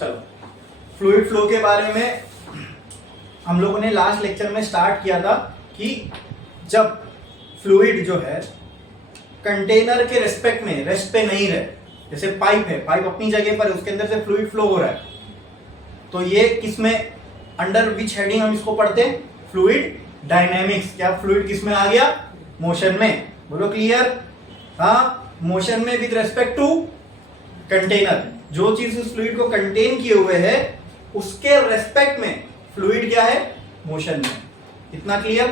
चलो, fluid flow के बारे में हम लोगों ने लास्ट लेक्चर में स्टार्ट किया था कि जब फ्लूइड जो है कंटेनर के रेस्पेक्ट में रेस्ट पे नहीं रहे, जैसे पाइप है, पाइप अपनी जगह पर है, उसके अंदर से फ्लूइड फ्लो हो रहा है, तो ये किसमें, अंडर विच हेडिंग हम इसको पढ़ते हैं, फ्लूइड डायनेमिक्स। क्या फ्लूइड किसमें आ गया, मोशन में। बोलो क्लियर। हाँ, मोशन में विद रेस्पेक्ट टू कंटेनर, जो चीज उस फ्लूइड को कंटेन किए हुए है उसके रेस्पेक्ट में फ्लूइड क्या है, मोशन में। इतना क्लियर,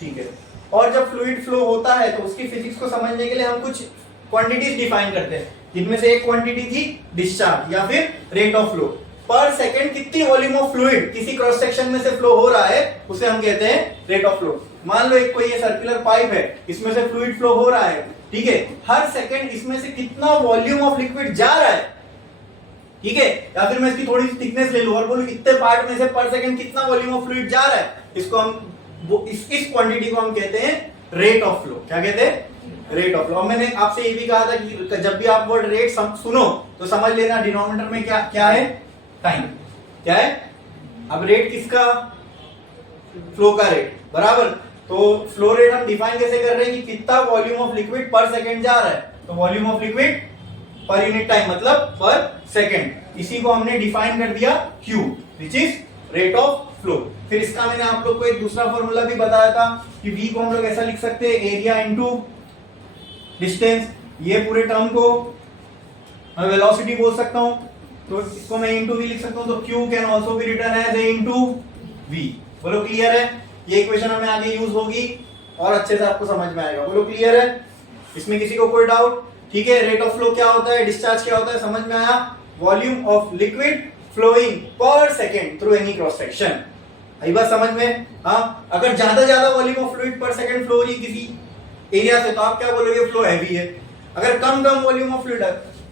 ठीक है। और जब फ्लूइड फ्लो होता है तो उसकी फिजिक्स को समझने के लिए हम कुछ क्वांटिटीज डिफाइन करते हैं, जिनमें से एक क्वांटिटी थी डिस्चार्ज या फिर रेट ऑफ फ्लो। पर सेकंड कितनी वॉल्यूम ऑफ फ्लूइड किसी क्रॉस सेक्शन में से फ्लो हो रहा है उसे हम कहते हैं रेट ऑफ फ्लो। मान लो एक कोई ये सर्कुलर पाइप है, इसमें से फ्लूइड फ्लो हो रहा है, ठीक है। हर सेकंड इसमें से कितना वॉल्यूम ऑफ लिक्विड जा रहा है, ठीक है। या फिर मैं इसकी थोड़ी सी थिकनेस ले लूं और बोलूं इतने पार्ट में से पर सेकंड कितना वॉल्यूम ऑफ फ्लूइड जा रहा है, इसको हम इस क्वांटिटी को हम कहते हैं रेट ऑफ फ्लो। क्या कहते हैं, रेट ऑफ फ्लो। और मैंने आपसे ये भी कहा था कि जब भी आप वर्ड रेट सुनो तो समझ लेना डिनोमिनेटर में क्या क्या है, टाइम। क्या है, अब रेट किसका, फ्लो का रेट, बराबर। तो फ्लो रेट हम डिफाइन कैसे कर रहे हैं कि कितना वॉल्यूम ऑफ लिक्विड पर सेकंड जा रहा है, तो वॉल्यूम ऑफ लिक्विड पर यूनिट टाइम मतलब पर सेकंड। इसी को हमने डिफाइन कर दिया Q, which is rate of flow. फिर इसका मैंने आप लोग को एक दूसरा फॉर्मूला भी बताया था कि V को हम लोग ऐसा लिख सकते हैं, एरिया इनटू डिस्टेंस। ये पूरे टर्म को मैं वेलोसिटी बोल सकता हूं, तो इसको मैं इनटू V लिख सकता हूं, तो Q can also be written as A into V। बोलो क्लियर है। ये इक्वेशन हमें आगे यूज होगी और अच्छे से आपको समझ में आएगा। बोलो क्लियर है, इसमें किसी को कोई डाउट, ठीक है। रेट ऑफ फ्लो क्या होता है, डिस्चार्ज क्या होता है, समझ में आया। Volume of liquid flowing per second through any cross section. आई बात समझ में। हाँ, अगर ज्यादा volume of fluid per second flow हो रही किसी एरिया से तो आप क्या बोलोगे, फ्लो हैवी है। अगर कम volume of fluid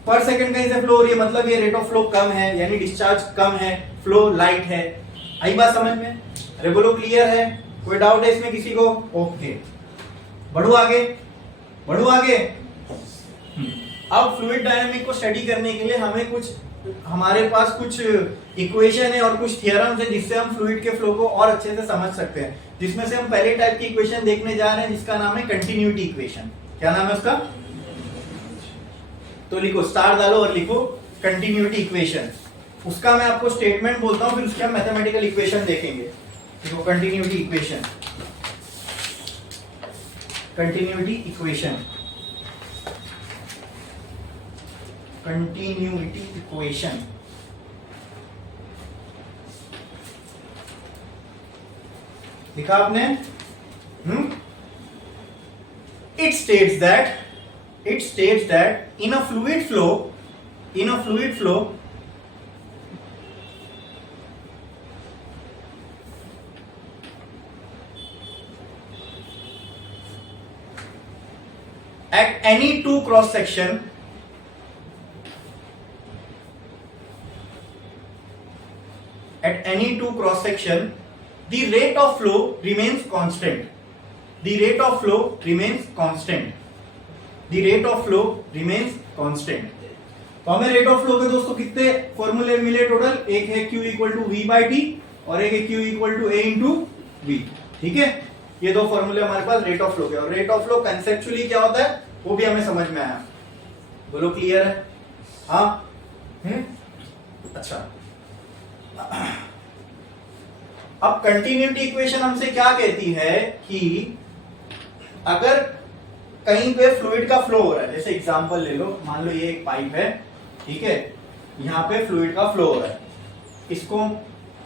per second कहीं से फ्लो हो रही है मतलब ये रेट ऑफ फ्लो कम है, यानी डिस्चार्ज कम है, फ्लो लाइट है। आई बात समझ में। अरे बोलो क्लियर है, कोई डाउट है इसमें किसी को। ओके, बढ़ू आगे, बढ़ू आगे। अब फ्लूइड डायनामिक को स्टडी करने के लिए हमें कुछ, हमारे पास कुछ इक्वेशन है और कुछ थियरम्स है जिससे हम फ्लूइड के फ्लो को और अच्छे से समझ सकते हैं। जिसमें से हम पहले टाइप की इक्वेशन देखने जा रहे हैं जिसका नाम है कंटिन्यूटी इक्वेशन। क्या नाम है उसका, तो लिखो, स्टार डालो और लिखो कंटिन्यूटी इक्वेशन। उसका मैं आपको स्टेटमेंट बोलता हूं, फिर उसके हम मैथमेटिकल इक्वेशन देखेंगे। देखो continuity equation, continuity equation, continuity equation. लिखा आपने। It states that in a fluid flow at any two cross section the rate of flow remains constant. The rate of flow remains constant. तो हमें rate of flow के दोस्तों कितने फॉर्मूले मिले total, एक है Q इक्वल टू V/T और एक है Q equal to A into V। ठीक है, ये दो फॉर्मूले हमारे पास रेट ऑफ फ्लो के। और रेट ऑफ फ्लो कंसेप्चुअली क्या होता है वो भी हमें समझ में आया। बोलो क्लियर है। हाँ, अच्छा। अब कंटिन्यूटी इक्वेशन हमसे क्या कहती है कि अगर कहीं पे फ्लूइड का फ्लो हो रहा है, जैसे एग्जांपल ले लो, मान लो ये एक पाइप है, ठीक है, यहाँ पे फ्लूइड का फ्लो हो रहा है। इसको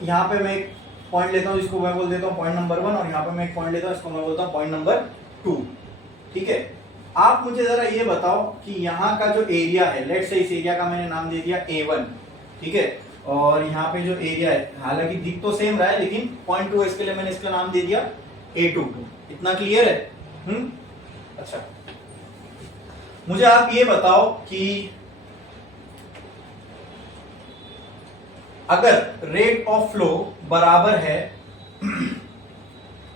यहाँ पे मैं एक पॉइंट लेता हूँ जिसको मैं बोल देता हूँ पॉइंट नंबर 1, और यहाँ पे मैं एक पॉइंट लेता हूँ इसको मैं बोलता हूँ पॉइंट नंबर 2। ठीक है, आप मुझे जरा ये बताओ कि यहाँ का जो एरिया है, लेट्स से इस एरिया का मैंने नाम दे दिया A1, ठीक है, और यहाँ पे जो एरिया है, हालांकि दिख तो सेम रहा है लेकिन पॉइंट 2 इसके लिए मैंने इसका नाम दे दिया A22। इतना क्लियर है। अच्छा, मुझे आप ये बताओ कि अगर रेट ऑफ फ्लो बराबर है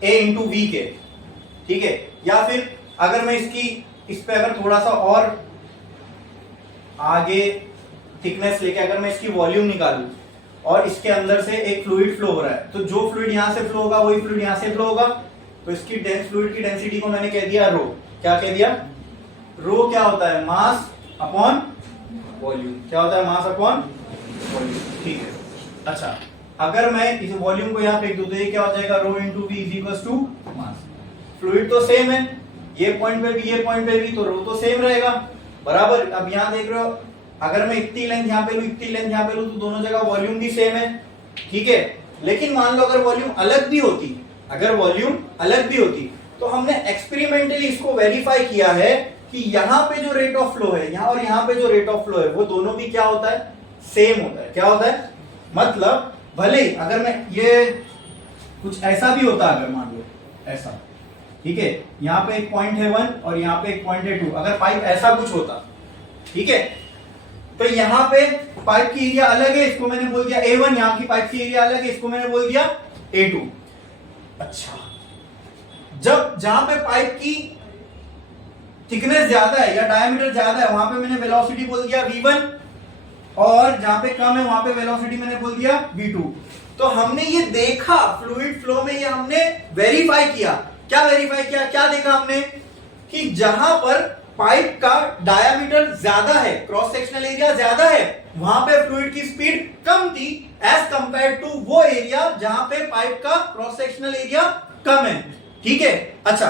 A इंटू वी के, ठीक है, या फिर अगर मैं इस पे अगर थोड़ा सा और आगे थिकनेस लेके अगर मैं इसकी वॉल्यूम निकालूं और इसके अंदर से एक फ्लूइड फ्लो हो रहा है, तो जो फ्लूइड यहां से फ्लो होगा वही फ्लूइड यहां से फ्लो होगा, तो इसकी फ्लूइड की डेंसिटी को मैंने कह दिया रो। क्या कह दिया? रो क्या होता है? Mass upon volume. क्या होता है? Mass upon volume. ठीक है। अच्छा, अगर मैं इस वॉल्यूम को यहाँ फेंक दूं तो ये क्या हो जाएगा? Rho into V is equal to mass. Fluid तो सेम है, ये पॉइंट पे भी ये पॉइंट पे भी, तो रो तो सेम रहेगा बराबर। अब यहाँ देख रहे हो, अगर मैं इतनी लेंथ यहाँ पे लूं, इतनी लेंथ यहाँ पे लूं, तो दोनों जगह वॉल्यूम भी सेम है। ठीक है, लेकिन मान लो अगर वॉल्यूम अलग भी होती, अगर वॉल्यूम अलग भी होती, तो हमने एक्सपेरिमेंटली इसको वेरीफाई किया है कि यहाँ पे जो रेट ऑफ फ्लो है, यहाँ और यहाँ पे जो रेट ऑफ फ्लो है, वो दोनों भी क्या होता है? सेम होता है। क्या होता है? मतलब भले ही अगर मैं ये कुछ ऐसा भी होता, अगर मान लो ऐसा, ठीक है, यहाँ पे एक पॉइंट है 1 और यहाँ पे एक पॉइंट है 2, अगर पाइप ऐसा कुछ होता, ठीक है, तो यहाँ पे पाइप की एरिया अलग है, इसको मैंने बोल दिया A1, यहाँ की पाइप की एरिया अलग है, इसको मैंने बोल दिया A2। अच्छा, जब जहां पे पाइप की थिकनेस ज्यादा है या डायमीटर ज्यादा है, वहां पे मैंने वेलोसिटी बोल दिया V1, और जहां पे कम है वहां पे वेलोसिटी मैंने बोल दिया V2। तो हमने ये देखा फ्लूइड फ्लो में, ये हमने वेरीफाई किया। क्या वेरीफाई किया? क्या देखा हमने? कि जहां पर पाइप का डायमीटर ज्यादा है, क्रॉस सेक्शनल एरिया ज्यादा है, वहां पे फ्लूइड की स्पीड कम थी एज कंपेयर टू वो एरिया जहां पे पाइप का क्रॉस सेक्शनल एरिया कम है। ठीक है। अच्छा,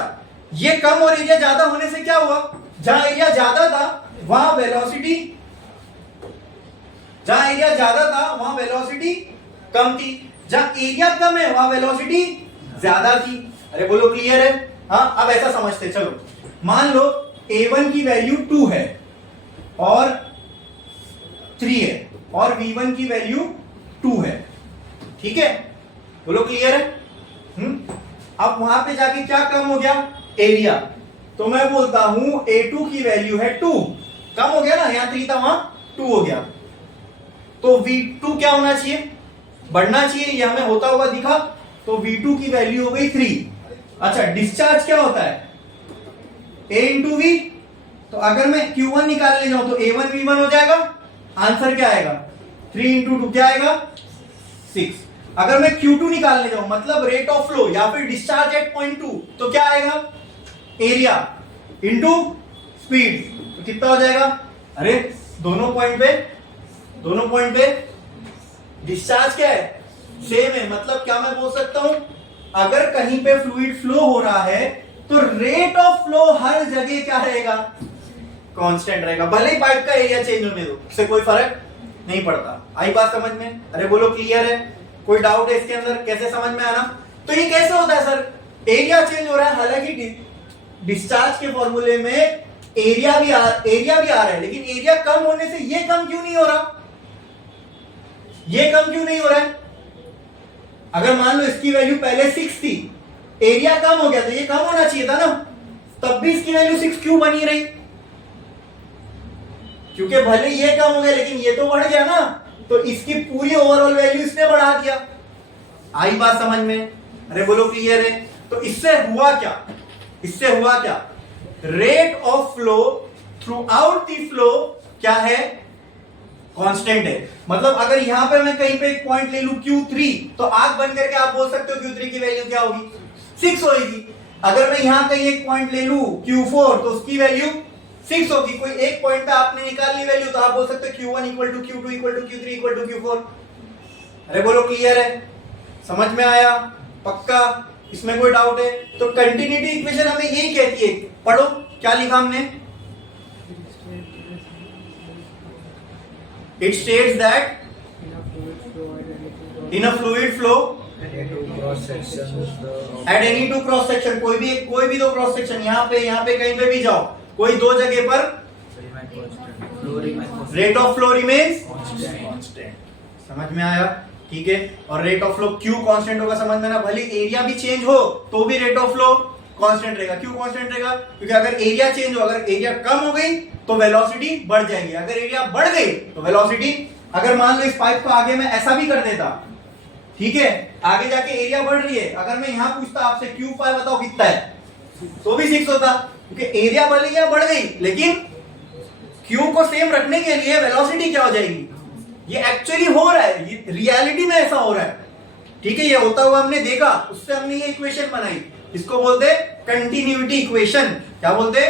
ये कम और एरिया ज्यादा होने से क्या हुआ? जहां एरिया ज्यादा था वहां वेलोसिटी, जहां एरिया ज्यादा था वहां वेलोसिटी कम थी, जहां एरिया कम है वहां वेलोसिटी ज्यादा थी। अरे बोलो क्लियर है? हाँ, अब ऐसा समझते, चलो मान लो A1 की वैल्यू 2 है और 3 है और V1 की वैल्यू 2 है। ठीक है, बोलो क्लियर है? अब वहां पे जाके क्या कम हो गया? एरिया। तो मैं बोलता हूं A2 की वैल्यू है 2, कम हो गया ना, यहां 3 था वहां 2 हो गया, तो V2 क्या होना चाहिए? बढ़ना चाहिए। ये हमें होता हुआ दिखा, तो V2 की वैल्यू हो गई 3। अच्छा, डिस्चार्ज क्या होता है? A into V. तो अगर मैं Q1 निकालने जाऊं तो A1 V1 हो जाएगा। आंसर क्या आएगा? 3 इंटू 2 क्या आएगा? 6। अगर मैं Q2 निकालने जाऊं, मतलब रेट ऑफ फ्लो या फिर डिस्चार्ज एट पॉइंट 2, तो क्या आएगा? एरिया इंटू स्पीड, तो कितना हो जाएगा? अरे दोनों पॉइंट पे डिस्चार्ज क्या है? सेम है। मतलब क्या मैं बोल सकता हूं, अगर कहीं पे फ्लूइड फ्लो हो रहा है तो रेट ऑफ फ्लो हर जगह क्या रहेगा? कांस्टेंट रहेगा, भले ही पाइप का एरिया चेंज होने दो, उससे कोई फर्क नहीं पड़ता। आई बात समझ में? अरे बोलो क्लियर है? कोई डाउट है इसके अंदर? कैसे समझ में आना? तो ये कैसे होता है सर? एरिया चेंज हो रहा है, हालांकि डिस्चार्ज के फॉर्मूले में एरिया भी आ रहा है, लेकिन एरिया कम होने से ये कम क्यों नहीं हो रहा? ये कम क्यों नहीं हो रहा है? अगर मान लो इसकी वैल्यू पहले 6 थी, एरिया कम हो गया, तो ये कम होना चाहिए था ना, तब भी इसकी वैल्यू 6 क्यों बनी रही? क्योंकि भले ये कम हो गया लेकिन ये तो बढ़ गया ना, तो इसकी पूरी ओवरऑल वैल्यू इसने बढ़ा दिया। आई बात समझ में? अरे बोलो क्लियर है? तो इससे हुआ क्या? Rate of flow through out the flow क्या है? कांस्टेंट है। मतलब अगर यहां पे मैं कहीं पे एक पॉइंट ले लूं Q3, तो आंख बंद करके आप बोल सकते हो Q3 की वैल्यू क्या होगी? 6 होगी। अगर मैं यहां कहीं एक पॉइंट ले लूं Q4, तो उसकी वैल्यू 6 होगी। कोई एक पॉइंट पे आपने निकाल ली वैल्यू, तो आप बोल सकते हो Q1 equal to Q2 equal to Q3 equal to Q4। अरे बोलो क्लियर है? समझ में आया? पक्का? इसमें कोई डाउट है? तो कंटिन्यूटी इक्वेशन हमें यही कहती है। पढ़ो क्या लिखा हमने। It states that in a fluid flow at any two cross section, कोई भी दो क्रॉस सेक्शन, यहाँ पे कहीं पे भी जाओ, कोई दो जगह पर rate of flow remains constant. समझ में आया? ठीक है। और रेट ऑफ फ्लो क्यों कांस्टेंट होगा समझ में ना, भले एरिया भी चेंज हो तो भी रेट ऑफ फ्लो कांस्टेंट रहेगा। क्यों कांस्टेंट रहेगा? क्योंकि अगर एरिया चेंज हो, अगर एरिया कम हो गई तो वेलोसिटी बढ़ जाएगी, अगर एरिया बढ़ गई तो वेलोसिटी, अगर मान लो इस पाइप को आगे मैं ऐसा भी कर देता, ठीक है, आगे जाके एरिया बढ़ रही है, अगर मैं यहां पूछता आपसे Q5 बताओ कितना है, तो भी 6 होता, क्योंकि एरिया भले यहां बढ़ गई लेकिन Q को सेम रखने के लिए वेलोसिटी क्या हो जाएगी, ये एक्चुअली हो रहा है, ये रियलिटी में ऐसा हो रहा है, ठीक है, ये होता हुआ हमने देखा, उससे हमने ये इक्वेशन बनाई, इसको बोलते कंटिन्यूटी इक्वेशन। क्या बोलते,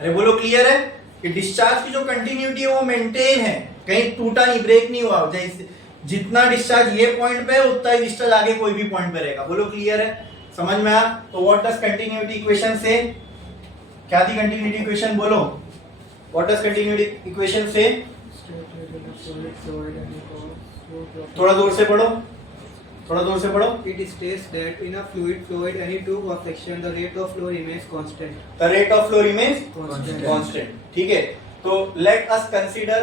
अरे बोलो क्लियर है कि डिस्चार्ज की जो कंटिन्यूटी है वो मेंटेन है, कहीं टूटा नहीं, ब्रेक नहीं हुआ, जैसे जितना डिस्चार्ज ये पॉइंट पे है उतना ही डिस्चार्ज आगे कोई भी पॉइंट पे रहेगा। बोलो क्लियर है, समझ में आया। तो व्हाट डज कंटिन्यूटी इक्वेशन से, क्या थी कंटिन्यूटी इक्वेशन, बोलो व्हाट डज कंटिन्यूटी इक्वेशन से, थोड़ा दूर से पढ़ो, थोड़ा दूर से पढ़ो। It states that in a fluid flow at any two cross section, the rate of flow remains constant. The rate of flow remains Constant. constant. ठीक है, तो let us consider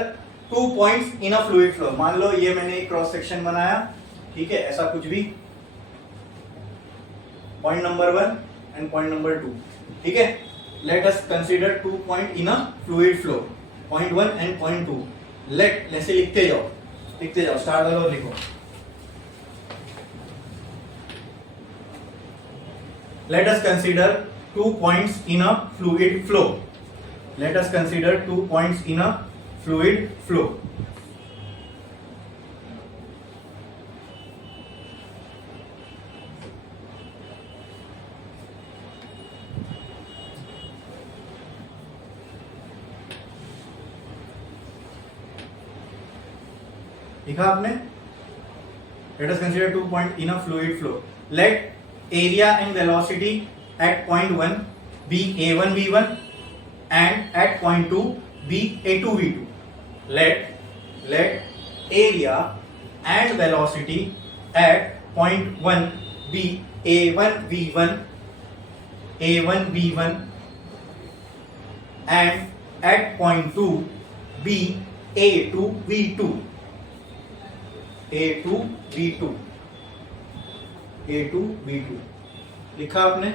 2 points in a fluid flow। मान लो ये मैंने एक cross section बनाया, ठीक है, ऐसा कुछ भी, point number 1 and point number 2, ठीक है। Let us consider 2 points in a fluid flow, point 1 and point 2। let ऐसे लिखते जाओ, लिखते जाओ, स्टार्ट करो, लिखो। Let us consider 2 points in a fluid flow. Let us consider 2 points in a fluid flow. लिखा आपने? Let us consider 2 points in a fluid flow. Let area and velocity at point 1 be a1 v1 and at point 2 be a2 v2. Let area and velocity at point 1 be a1 v1 and at point 2 be a2 v2 लिखा आपने?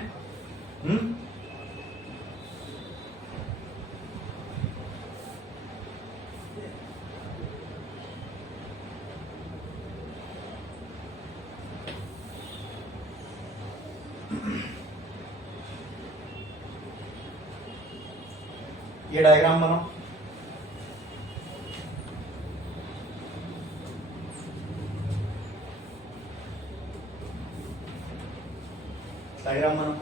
ये diagram बनाओ। Diagram बनाओ।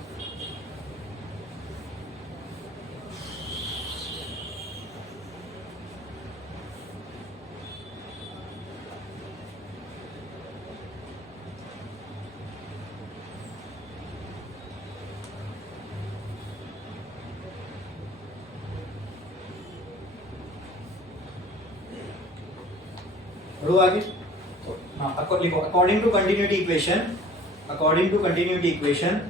बढ़ो आगे। हाँ, लिखो according to continuity equation, according to continuity equation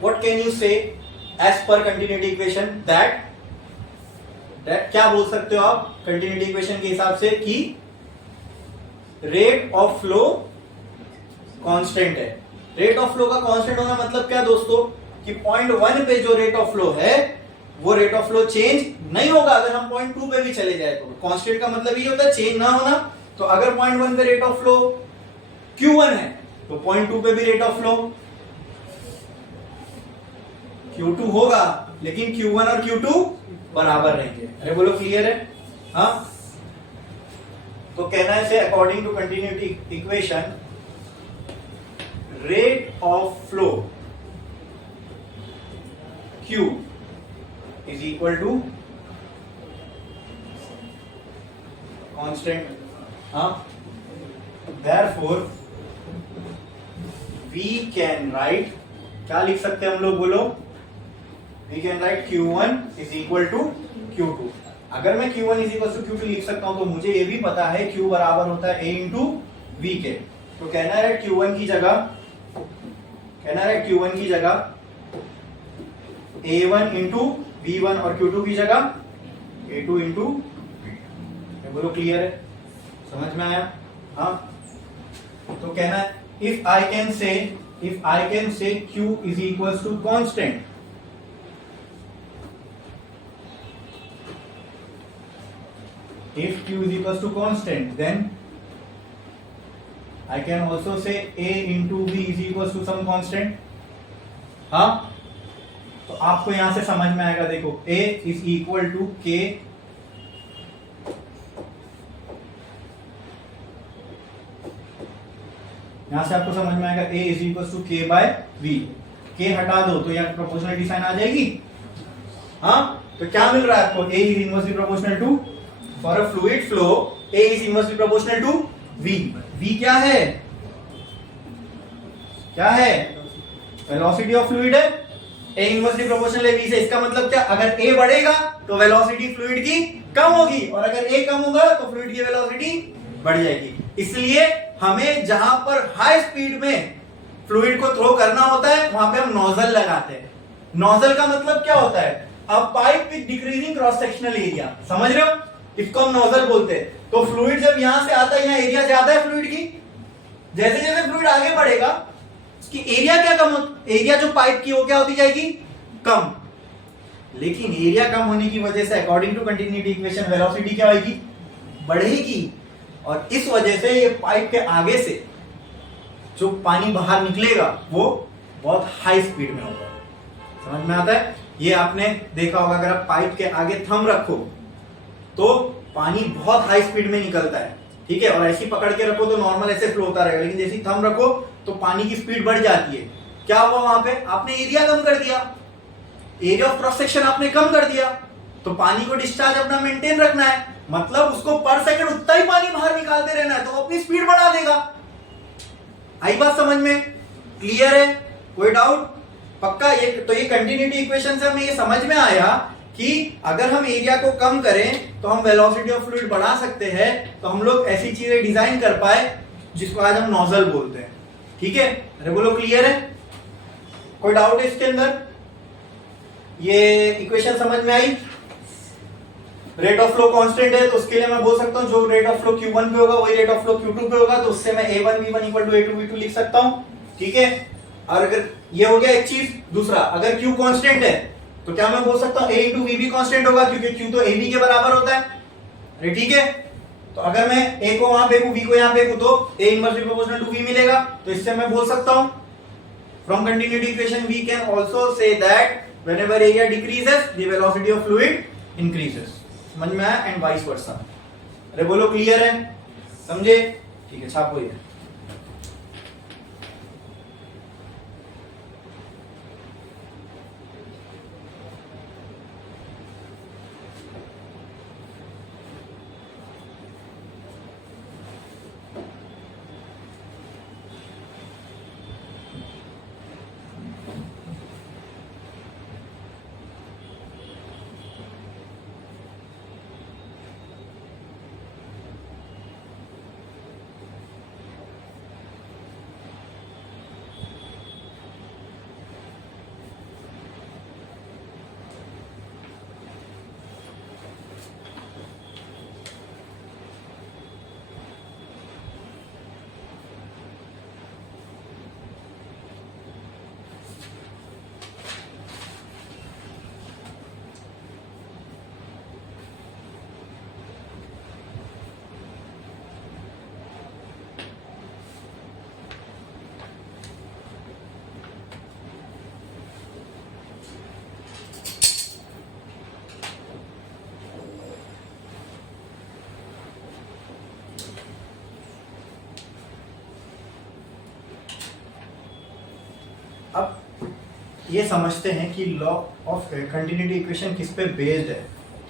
what can you say as per continuity equation that क्या बोल सकते हो आप कंटिन्यूटी इक्वेशन के हिसाब से कि रेट ऑफ फ्लो कांस्टेंट है। रेट ऑफ फ्लो का कांस्टेंट होना मतलब क्या दोस्तों, कि पॉइंट 1 पे जो रेट ऑफ फ्लो है वो रेट ऑफ फ्लो चेंज नहीं होगा अगर हम पॉइंट 2 पे भी चले जाए तो। कांस्टेंट का मतलब ये होता है चेंज ना होना। तो अगर पॉइंट 1 पे रेट ऑफ फ्लो Q1 है तो पॉइंट 2 पे भी रेट ऑफ फ्लो Q2 होगा, लेकिन Q1 और Q2 बराबर रहेंगे। अरे बोलो क्लियर है? हाँ, तो कहना है से according to continuity equation rate of flow Q is equal to constant. हाँ, therefore we can write, क्या लिख सकते हैं हम लोग, बोलो? We can write Q1 is equal to Q2। अगर मैं Q1 is equal to Q2 लिख सकता हूं तो मुझे ये भी पता है Q बराबर होता है A इंटू V के। तो कहना है Q1 की जगह, कहना है Q1 की जगह A1 इंटू V1 और Q2 की जगह A2 इंटू, बोलो क्लियर है, समझ में आया? हाँ, तो कहना है if I can say Q is equals to constant, if Q is equals to constant then I can also say a into B is equal to some constant. हाँ, तो आपको यहां से समझ में आएगा, देखो a is equal to k, यहां से आपको समझ में आएगा a is equal to k by v। k हटा दो तो यहाँ प्रोपोर्शनलिटी साइन आ जाएगी। हाँ, तो क्या मिल रहा है आपको, a is inversely proportional to, for a fluid flow a is inversely proportional to v। v क्या है, क्या है, वेलोसिटी ऑफ फ्लूइड है, a इनवर्सली प्रोपोर्शनल है v से। इसका मतलब क्या, अगर a बढ़ेगा तो वेलोसिटी फ्लूइड की कम होगी, और अगर a कम होगा तो फ्लूइड की वेलोसिटी बढ़ जाएगी। इसलिए हमें जहां पर हाई स्पीड में फ्लूइड को थ्रो करना होता है वहां पे हम नोजल लगाते हैं। नोजल का मतलब क्या होता है, अब pipe with decreasing cross sectional area, समझ रहे हो, इसको हम नोजल बोलते हैं। तो फ्लूइड जब यहां से आता है, यहाँ एरिया ज्यादा है फ्लूइड की, जैसे जैसे फ्लूइड आगे बढ़ेगा उसकी एरिया क्या कम, एरिया जो पाइप की वो क्या होती जाएगी, कम। लेकिन एरिया कम होने की वजह से according to continuity equation velocity क्या होगी, बढ़ेगी। और इस वजह से ये पाइप के आगे से जो पानी बाहर निकलेगा वो बहुत हाई स्पीड में होगा। समझ में आता है, ये आपने देखा होगा, अगर आप पाइप के आगे थंब रखो तो पानी बहुत हाई स्पीड में निकलता है, ठीक है, और ऐसी पकड़ के रखो तो नॉर्मल ऐसे फ्लो होता रहेगा, लेकिन जैसे ही थंब रखो तो पानी की स्पीड बढ़ जाती है। क्या हुआ वहां पे, आपने एरिया कम कर दिया, एरिया ऑफ क्रॉस सेक्शन आपने कम कर दिया, तो पानी को डिस्चार्ज अपना मेंटेन रखना है, मतलब उसको पर सेकंड उतना ही पानी बाहर निकालते रहना है, तो वो अपनी स्पीड बढ़ा देगा। आई बात समझ में, क्लियर है, कोई डाउट, पक्का। ये तो ये कंटिन्यूटी इक्वेशन से हमें ये समझ में आया कि अगर हम एरिया को कम करें तो हम वेलोसिटी ऑफ फ्लूइड बढ़ा सकते हैं, तो हम लोग ऐसी चीजें डिजाइन कर पाए जिसको आज हम नोजल बोलते हैं, ठीक है। अरे बोलो, क्लियर है, कोई डाउट है इसके अंदर, ये इक्वेशन समझ में आई। रेट ऑफ फ्लो कांस्टेंट है तो उसके लिए मैं बोल सकता हूं जो रेट ऑफ फ्लो Q1 पे होगा वही रेट ऑफ फ्लो Q2 पे होगा, तो उससे मैं A1 V1 equal to A2 V2 लिख सकता हूं, ठीक है। और अगर ये हो गया एक चीज, दूसरा अगर Q कांस्टेंट है तो क्या मैं बोल सकता हूं A इंटू V भी कांस्टेंट होगा, क्योंकि Q तो AB के बराबर होता है, अरे ठीक है। तो अगर मैं A को वहां फेंकूं, V को यहां फेंकूं तो A inversely proportional to V मिलेगा। तो इससे मैं बोल सकता हूं from continuity equation we can also say that whenever area decreases the velocity of fluid increases. समझ में आया, एंड वाइस वर्सा। अरे बोलो, क्लियर है, समझे, ठीक है, छापो ये। अब ये समझते हैं कि लॉ ऑफ कंटिन्यूटी इक्वेशन किस पे बेस्ड है,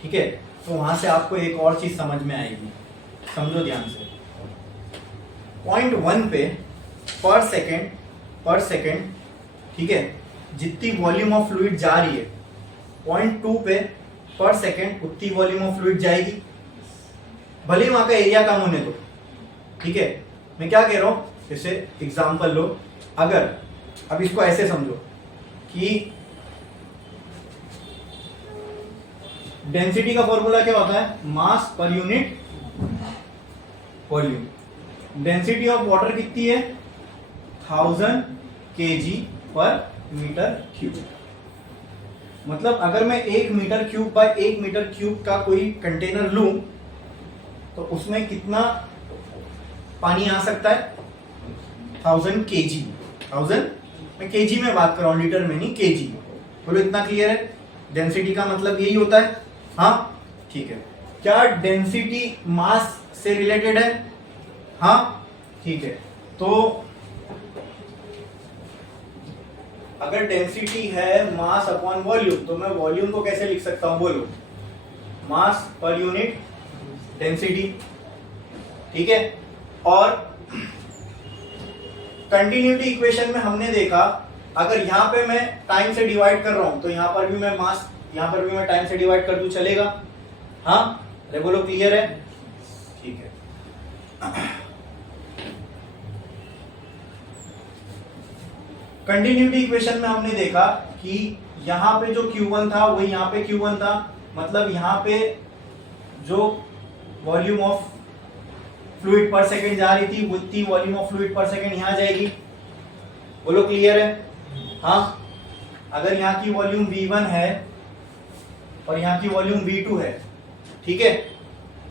ठीक है। तो वहां से आपको एक और चीज समझ में आएगी, समझो ध्यान से। पॉइंट 1 पे पर सेकेंड, ठीक है, जितनी वॉल्यूम ऑफ फ्लूइड जा रही है, पॉइंट 2 पे पर सेकेंड उतनी वॉल्यूम ऑफ फ्लूइड जाएगी, भले ही वहां का एरिया कम होने दो, ठीक है। मैं क्या कह रहा हूं, जैसे एग्जांपल लो, अगर अब इसको ऐसे समझो कि डेंसिटी का फॉर्मूला क्या होता है, mass per unit volume. Density of water कितनी है, 1000 kg पर मीटर क्यूब। मतलब अगर मैं 1 metre cube by 1 metre cube का कोई कंटेनर लूं तो उसमें कितना पानी आ सकता है, 1000 kg, 1000 मैं kg में बात कर रहा हूँ, लीटर में नहीं, kg। बोलो इतना क्लियर है? डेंसिटी का मतलब यही होता है। हाँ ठीक है। क्या डेंसिटी मास से रिलेटेड है? हाँ ठीक है। तो अगर डेंसिटी है मास अपॉन वॉल्यूम, तो मैं वॉल्यूम को कैसे लिख सकता हूं? बोलो, मास पर यूनिट डेंसिटी, ठीक है। और कंटिन्यूटी इक्वेशन में हमने देखा, अगर यहां पे मैं टाइम से डिवाइड कर रहा हूं, तो यहां पर भी मैं मास, यहां पर भी मैं टाइम से डिवाइड कर दूं, चलेगा? हाँ, अरे बोलो क्लियर है? ठीक है। कंटिन्यूटी इक्वेशन में हमने देखा कि यहां पे जो Q1 था वही यहां पे Q1 था, मतलब यहां पे जो volume of fluid per second जा रही थी, उतनी volume of fluid per second यहां जाएगी। बोलो क्लियर है? हाँ, अगर यहाँ की वॉल्यूम V1 है और यहाँ की वॉल्यूम V2 है, ठीक है,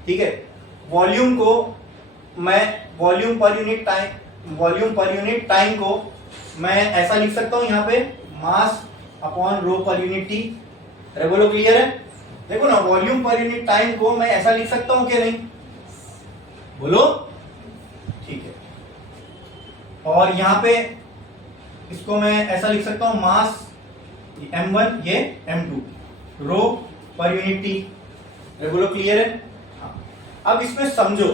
ठीक है, वॉल्यूम को मैं वॉल्यूम पर यूनिट टाइम को मैं ऐसा लिख सकता हूं यहाँ पे, mass upon rho per unit T. अरे बोलो क्लियर है? देखो ना, वॉल्यूम पर यूनिट टाइम को मैं ऐसा लिख सकता हूं क्या? नहीं, बोलो ठीक है। और यहां पे इसको मैं ऐसा लिख सकता हूं, मास m1 ये m2, रो पर यूनिट टी। अरे बोलो क्लियर है? हाँ। अब इसमें समझो,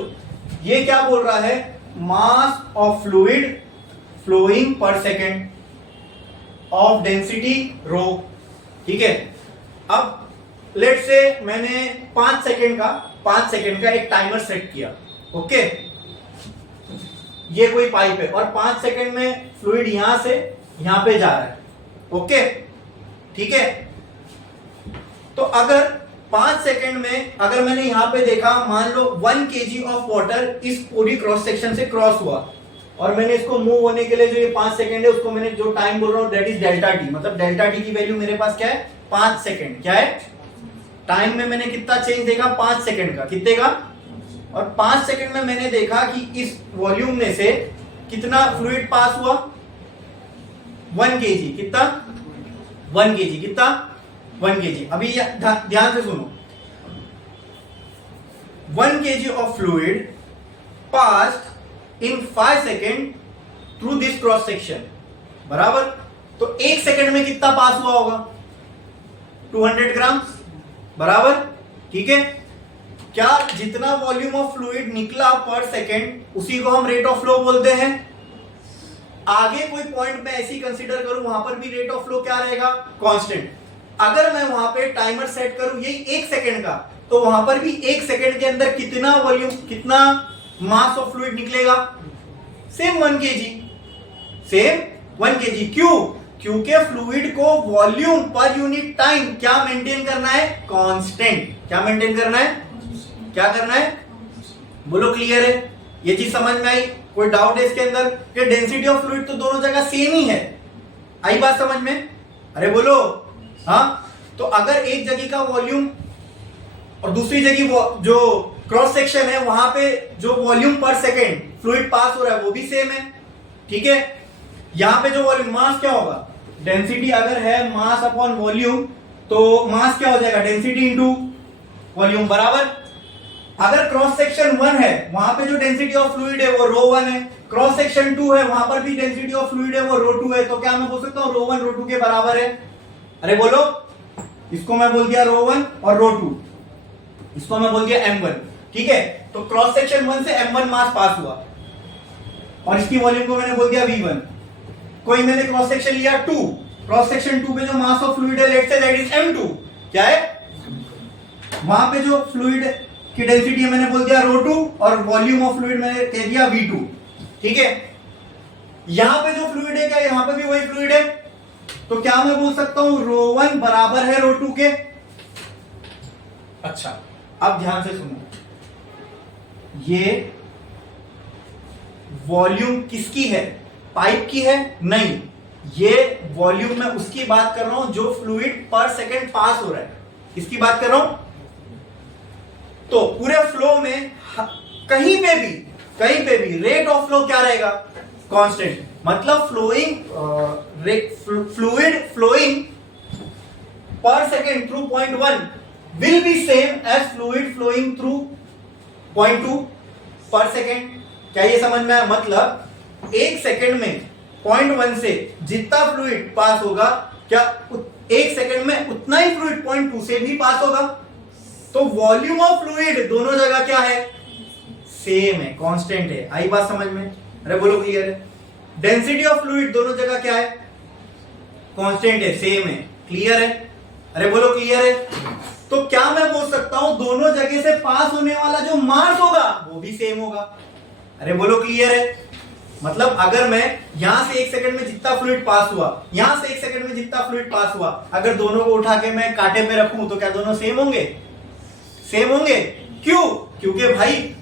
ये क्या बोल रहा है? Mass of fluid flowing per second of density rho, ठीक है। अब लेट से मैंने 5 सेकेंड का एक टाइमर सेट किया, ओके। ये कोई पाइप है और 5 सेकेंड में फ्लूइड यहां से यहां पे जा रहा है, ओके, ठीक है। तो अगर 5 सेकेंड में अगर मैंने यहां पे देखा, मान लो 1 kg ऑफ वाटर इस पूरी क्रॉस सेक्शन से क्रॉस हुआ, और मैंने इसको मूव होने के लिए जो ये 5 सेकेंड है, उसको मैंने जो टाइम बोल रहा हूं दैट इज डेल्टा टी, मतलब डेल्टा टी की वैल्यू मेरे पास क्या है? 5 सेकेंड। क्या है? टाइम में मैंने कितना चेंज देखा? 5 सेकेंड का। कितने का? और 5 सेकेंड में मैंने देखा कि इस वॉल्यूम में से कितना फ्लूइड पास हुआ? 1 kg। कितना? 1 kg। कितना? 1 kg। अभी ध्यान से सुनो, 1 kg of fluid passed in 5 second through this cross section, बराबर। तो 1 सेकेंड में कितना पास हुआ होगा? 200 ग्राम, बराबर, ठीक है। क्या जितना वॉल्यूम ऑफ फ्लूइड निकला पर सेकेंड, उसी को हम रेट ऑफ फ्लो बोलते हैं। आगे कोई पॉइंट में ऐसी कंसीडर करूं, वहां पर भी रेट ऑफ फ्लो क्या रहेगा? कांस्टेंट। अगर मैं वहां पे टाइमर सेट करूं यही 1 सेकेंड का, तो वहां पर भी 1 सेकेंड के अंदर कितना वॉल्यूम, कितना मास ऑफ फ्लूइड निकलेगा? Same 1 kg, same 1 kg। क्यों? क्योंकि फ्लूइड को वॉल्यूम पर यूनिट टाइम क्या मेंटेन करना है? कांस्टेंट। क्या मेंटेन करना है? क्या करना है? बोलो क्लियर है? ये चीज समझ में आई? कोई डाउट है इसके अंदर? कि डेंसिटी ऑफ फ्लूइड तो दोनों जगह सेम ही है। आई बात समझ में? अरे बोलो हाँ। तो अगर एक जगह का वॉल्यूम और दूसरी जगह जो क्रॉस सेक्शन है, वहां पे जो वॉल्यूम पर सेकेंड फ्लूइड पास हो रहा है वो भी सेम है, ठीक है। यहां पे जो वॉल्यूम, मास क्या होगा? डेंसिटी अगर है मास अपॉन वॉल्यूम, तो मास क्या हो जाएगा? डेंसिटी इंटू वॉल्यूम, बराबर। अगर क्रॉस सेक्शन 1 है, वहां पे जो डेंसिटी ऑफ फ्लूइड है वो रो 1 है, क्रॉस सेक्शन 2 है, वहां पर भी डेंसिटी ऑफ फ्लूइड है वो रो 2 है, तो क्या मैं बोल सकता हूं रो 1 रो 2 के बराबर है? अरे बोलो, इसको मैं बोल दिया रो 1 और रो 2, इसको मैं बोल दिया m1, ठीक है। तो क्रॉस सेक्शन 1 से m1 मास पास हुआ और इसकी वॉल्यूम को मैंने बोल दिया v1। कोई मैंने क्रॉस सेक्शन लिया 2, क्रॉस सेक्शन 2 पे जो मास ऑफ फ्लूइड है let's say that is m2। क्या है? वहां पे जो फ्लूइड की डेंसिटी है मैंने बोल दिया रो 2 और वॉल्यूम ऑफ फ्लूइड मैंने कह दिया v2, ठीक है। यहां पे जो फ्लूइड है, क्या यहां पे भी वही फ्लूइड है? तो क्या मैं बोल सकता हूं रो 1 बराबर है रो 2 के? अच्छा, अब ध्यान से सुनो, ये वॉल्यूम किसकी है? पाइप की है? नहीं, ये वॉल्यूम में उसकी बात कर रहा हूं जो फ्लूइड पर सेकेंड पास हो रहा है, इसकी बात कर रहा हूं। तो पूरे फ्लो में कहीं पे भी रेट ऑफ फ्लो क्या रहेगा? कांस्टेंट, मतलब fluid flowing per second through point 1 will be same as fluid flowing through point 2 per second. क्या ये समझ में आया? मतलब एक सेकेंड में पॉइंट 1 से जितना फ्लूइड पास होगा, क्या एक सेकेंड में उतना ही फ्लूइड पॉइंट 2 से भी पास होगा। तो वॉल्यूम ऑफ फ्लूइड दोनों जगह क्या है? सेम है, कांस्टेंट है। आई बात समझ में? अरे बोलो क्लियर है? डेंसिटी ऑफ फ्लूइड दोनों जगह क्या है? कांस्टेंट है, सेम है। क्लियर है? अरे बोलो क्लियर है? तो क्या मैं बोल सकता हूं दोनों जगह से पास होने वाला जो मास होगा वो भी सेम होगा। अरे बोलो क्लियर है? मतलब अगर मैं यहां से एक सेकंड में जितना फ्लूइड पास हुआ, यहां से एक सेकंड में जितना फ्लूइड पास हुआ, अगर दोनों को उठा के मैं कांटे पे रखूं तो क्या दोनों सेम होंगे? सेम होंगे। क्यों? क्योंकि भाई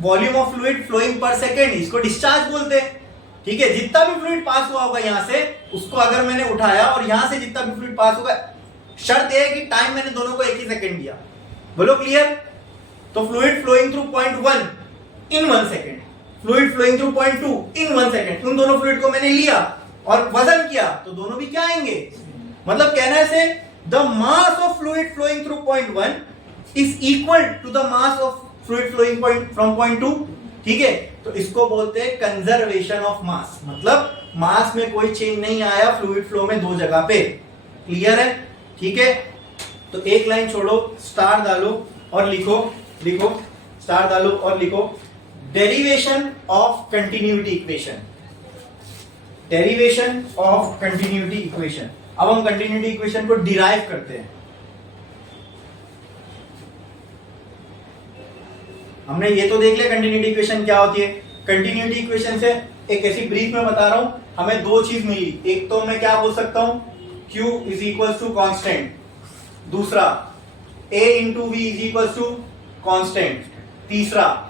volume of fluid flowing per second, इसको डिस्चार्ज बोलते हैं। ठीक है, जितना भी फ्लूइड पास हुआ होगा यहां से, उसको अगर मैंने उठाया और यहां से जितना भी फ्लूइड पास होगा, शर्त यह है कि टाइम मैंने दोनों को एक ही सेकंड दिया। बोलो क्लियर? तो fluid flowing through point 1 in 1 second, fluid flowing through point 2 in 1 second, उन दोनों फ्लूइड को मैंने लिया और वजन किया तो दोनों भी क्या आएंगे? मतलब कहना से the mass of fluid flowing through point 1 is equal to the mass of fluid flowing from point 2। ठीक है, तो इसको बोलते हैं कंजर्वेशन ऑफ मास, मतलब मास में कोई चेंज नहीं आया फ्लूइड फ्लो में दो जगह पे। क्लियर है? ठीक है, तो एक लाइन छोड़ो, स्टार डालो और लिखो, स्टार डालो और लिखो derivation of continuity equation, derivation of continuity equation. अब हम कंटिन्यूटी इक्वेशन को डिराइव करते हैं। हमने ये तो देख लिया कंटिन्यूटी इक्वेशन क्या होती है। कंटिन्यूटी इक्वेशन से एक ऐसी ब्रीफ में बता रहा हूं, हमें दो चीज मिली। एक तो मैं क्या बोल सकता हूं, Q is equal to constant, दूसरा A into V is equal to constant, तीसरा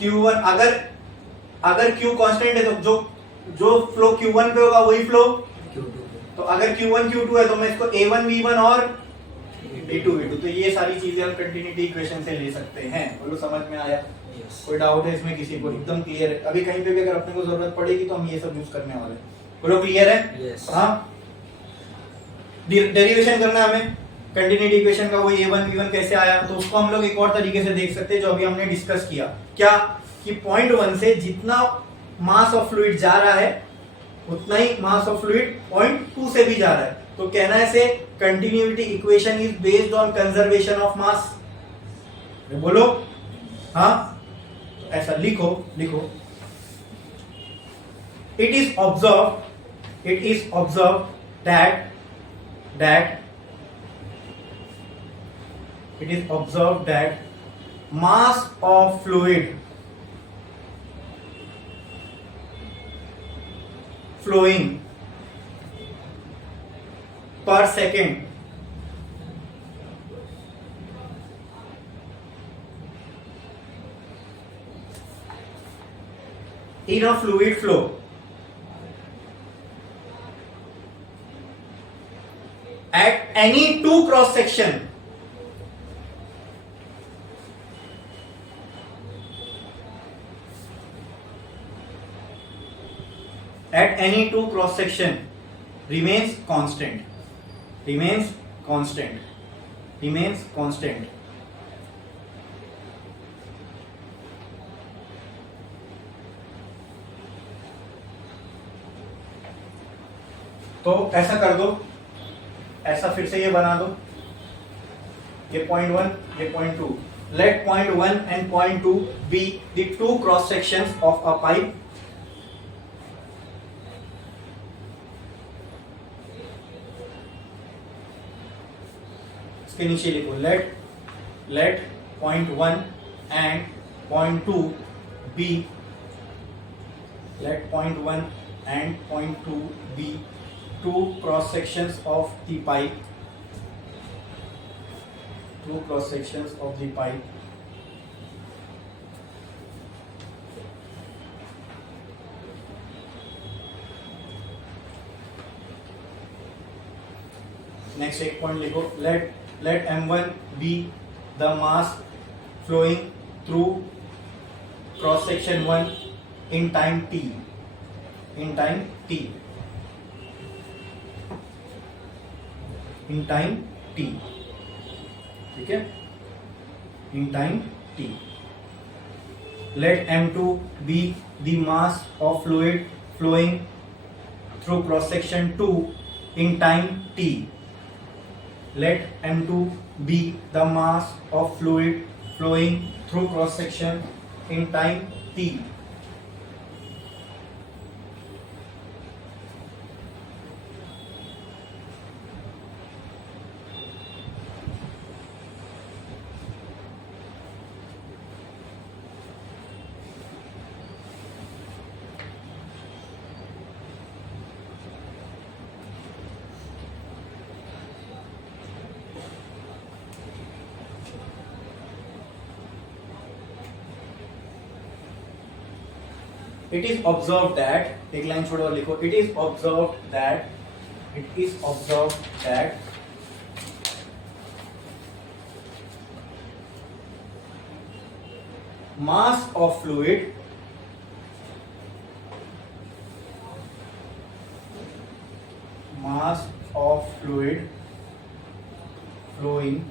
Q1 अगर Q कॉन्स्टेंट है तो जो फ्लो Q1 पे होगा वही फ्लो Q2 पे। तो अगर Q1 Q2 है तो मैं इसको A1 V1 और A2 V2, तो ये सारी चीजें हम कंटिन्यूटी इक्वेशन से ले सकते हैं। बोलो समझ में आया? कोई डाउट है इसमें किसी को? एकदम क्लियर है। अभी कहीं पे भी अगर अपने को जरूरत पड़ेगी तो हम ये सब यूज करने वाले हैं। बोलो क्लियर है? हाँ, डेरिवेशन करना है हमें कंटिन्यूटी इक्वेशन का, वो A1 V1 कैसे आया, तो उसको हम लोग एक और तरीके से देख सकते हैं जो अभी हमने डिस्कस किया। क्या कि पॉइंट 1 से जितना मास ऑफ फ्लूइड जा रहा है उतना ही मास ऑफ फ्लूइड पॉइंट 2 से भी जा रहा है। तो कहना है से continuity equation is based on conservation of मास। बोलो हाँ, तो ऐसा लिखो it is observe that it is observed that mass of fluid flowing per second in a fluid flow at any two cross section at any two cross section remains constant. तो ऐसा कर दो, ऐसा फिर से ये बना दो, ये पॉइंट 1 ये point 2, let point 1 and point 2 be the two cross sections of a pipe इसके नीचे लिखो let point 1 and point 2 be let point 1 and point 2 be two cross sections of the pipe, two cross sections of the pipe next एक point लिखो let m1 be the mass flowing through cross section 1 in time t, in time t, in time t, ठीक है, in time t. Let m2 be the mass of fluid flowing through cross section 2 in time t. Let m2 be the mass of fluid flowing through cross section in time t. It is observed that, एक line छोड़ो और लिखो, it is observed that mass of fluid flowing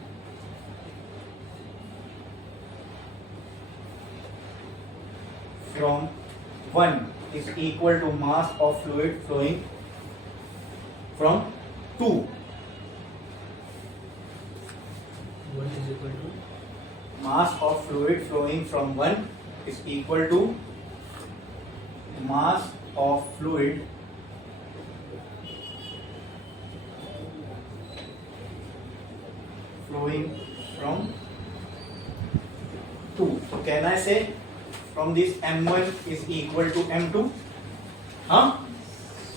from 1 is equal to mass of fluid flowing from 2. What is equal to? Mass of fluid flowing from 1 is equal to mass of fluid flowing from 2. So can I say from this m1 is equal to m2?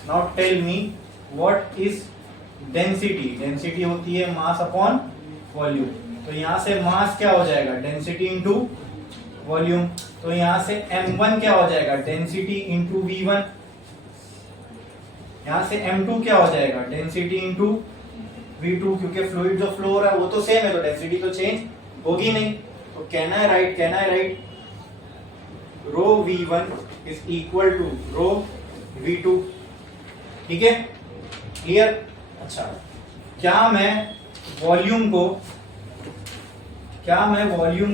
Now tell me what is density. Density होती है mass upon volume. तो यहाँ से mass क्या हो जाएगा? Density into volume. तो यहाँ से m1 क्या हो जाएगा? Density into v1. यहाँ से m2 क्या हो जाएगा? Density into v2. क्योंकि fluid जो flow हो रहा है वो तो same है, तो density तो change होगी नहीं. तो can I write rho v1 is equal to rho v2. ठीक है, क्लियर? अच्छा, क्या मैं वॉल्यूम